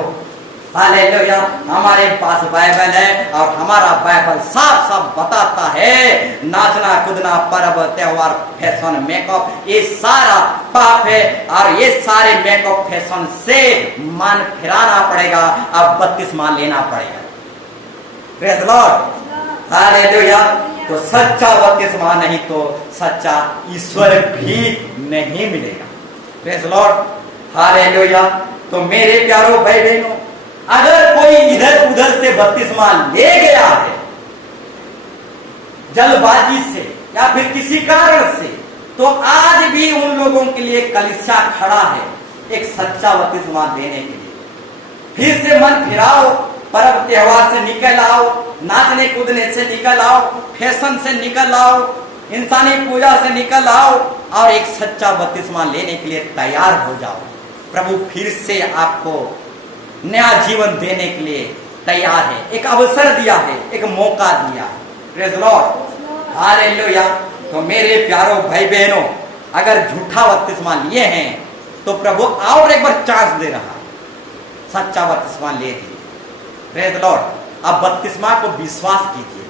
हालेलुया। हमारे पास बाइबल है और हमारा बाइबल साफ साफ बताता है नाचना कूदना पर्व त्योहार फैशन मेकअप ये सारा पाप है और ये सारे मेकअप फैशन से मन फिराना पड़ेगा, अब बपतिस्मा लेना पड़ेगा। Praise the Lord. हालेलुया। तो सच्चा बपतिस्मा नहीं तो सच्चा ईश्वर भी नहीं मिलेगा। Praise the Lord. हालेलुया। तो मेरे प्यारो भाई बहनों, अगर कोई इधर उधर से बपतिस्मा ले गया है जल्दबाजी से या फिर किसी कारण से, तो आज भी उन लोगों के लिए कलीसिया खड़ा है एक सच्चा बपतिस्मा देने के लिए। फिर से मन फिराओ, पर्व त्योहार से निकल आओ, नाचने कूदने से निकल आओ, फैशन से निकल आओ, इंसानी पूजा से निकल आओ और एक सच्चा बपतिस्मा लेने के लिए तैयार हो जाओ। प्रभु फिर से आपको नया जीवन देने के लिए तैयार है, एक अवसर दिया है, एक मौका दिया है। Praise the Lord, hallelujah. तो मेरे प्यारों भाई बहनों, अगर झूठा बपतिस्मा लिए हैं तो प्रभु और एक बार चांस दे रहा है, सच्चा बपतिस्मा ले लीजिए। Praise the Lord. अब बपतिस्मा को विश्वास कीजिए।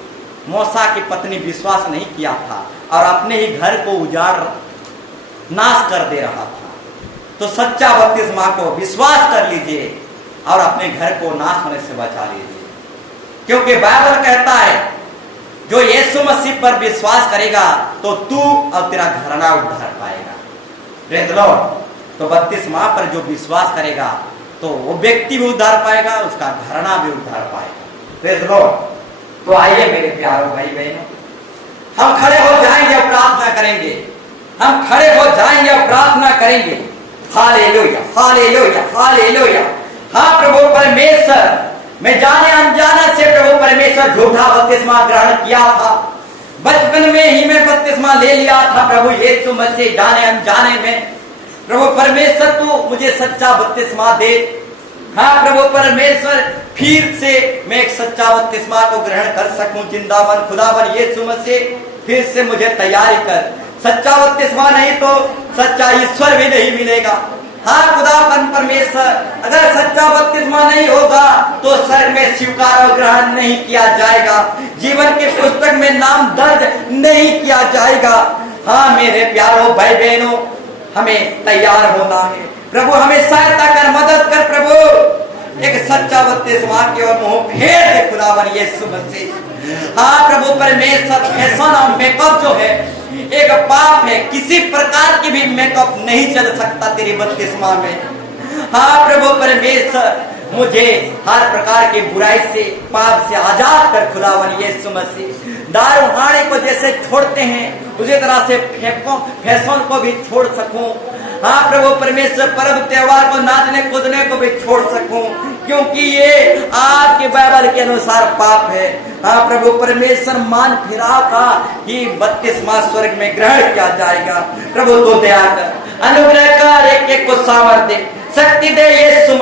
मूसा की पत्नी विश्वास नहीं किया था और अपने ही घर को उजाड़ नाश कर दे रहा था। तो सच्चा बपतिस्मा को विश्वास कर लीजिए और अपने घर को नाश होने से बचा लीजिए, क्योंकि बाइबल कहता है जो यीशु मसीह पर विश्वास करेगा तो तू और तेरा घराना उद्धार पाएगा। Praise the Lord. तो बपतिस्मा पर जो विश्वास करेगा तो वो व्यक्ति भी उद्धार पाएगा, उसका घराना भी उद्धार पाएगा। Praise the Lord. तो आइए मेरे प्यारों भाई बहनों, हम खड़े हो जाएंगे और प्रार्थना करेंगे। हम खड़े हो जाएंगे और प्रार्थना करेंगे। Hallelujah, hallelujah, hallelujah. हाँ प्रभु परमेश्वर, मैं जाने अनजाने से प्रभु परमेश्वर झूठा बपतिस्मा ग्रहण किया था। बचपन में ही मैं बपतिस्मा ले लिया था प्रभु यीशु मसीह, जाने अनजाने में। प्रभु परमेश्वर तू मुझे सच्चा बपतिस्मा दे। हाँ प्रभु परमेश्वर, फिर से मैं एक सच्चा बपतिस्मा को ग्रहण कर सकूं। जिंदावन खुदावन यीशु मसीह, फिर से मुझे तैयारी कर। सच्चा बपतिस्मा नहीं तो सच्चा ईश्वर भी नहीं मिलेगा। हाँ खुदावन परमेश्वर, अगर सच्चा बपतिस्मा नहीं होगा तो स्वर्ग में स्वीकार और ग्रहण नहीं किया जाएगा, जीवन के पुस्तक में नाम दर्ज नहीं किया जाएगा। हाँ मेरे प्यारों भाई बहनों, हमें तैयार होना है। प्रभु हमें सहायता कर, मदद कर प्रभु। एक सच्चा बपतिस्मा की ओर मुंह फेर दे खुदावन यीशु मसीह। हाँ प्रभु परमेश्वर, फैशन और मेकअप जो है एक पाप है। किसी प्रकार की भी मेकअप नहीं चल सकता तेरी बपतिस्मा में। हाँ प्रभु परमेश्वर, मुझे हर प्रकार की बुराई से, पाप से आजाद कर खुदावन यीशु मसीह। दारू हाड़े को जैसे छोड़ते हैं उसी तरह से फैशन को भी छोड़ सकूं। हाँ प्रभु परमेश्वर, पर्व त्योहार को, नाचने कूदने को भी छोड़ सकूं, क्योंकि ये आपके बाइबल के अनुसार पाप है। हाँ प्रभु परमेश्वर, मान फिराव का ही बपतिस्मा स्वर्ग में ग्रहण किया जाएगा। प्रभु तो दया कर, अनुग्रह कर, एक एक को सामर्थ्य शक्ति दे यीशु।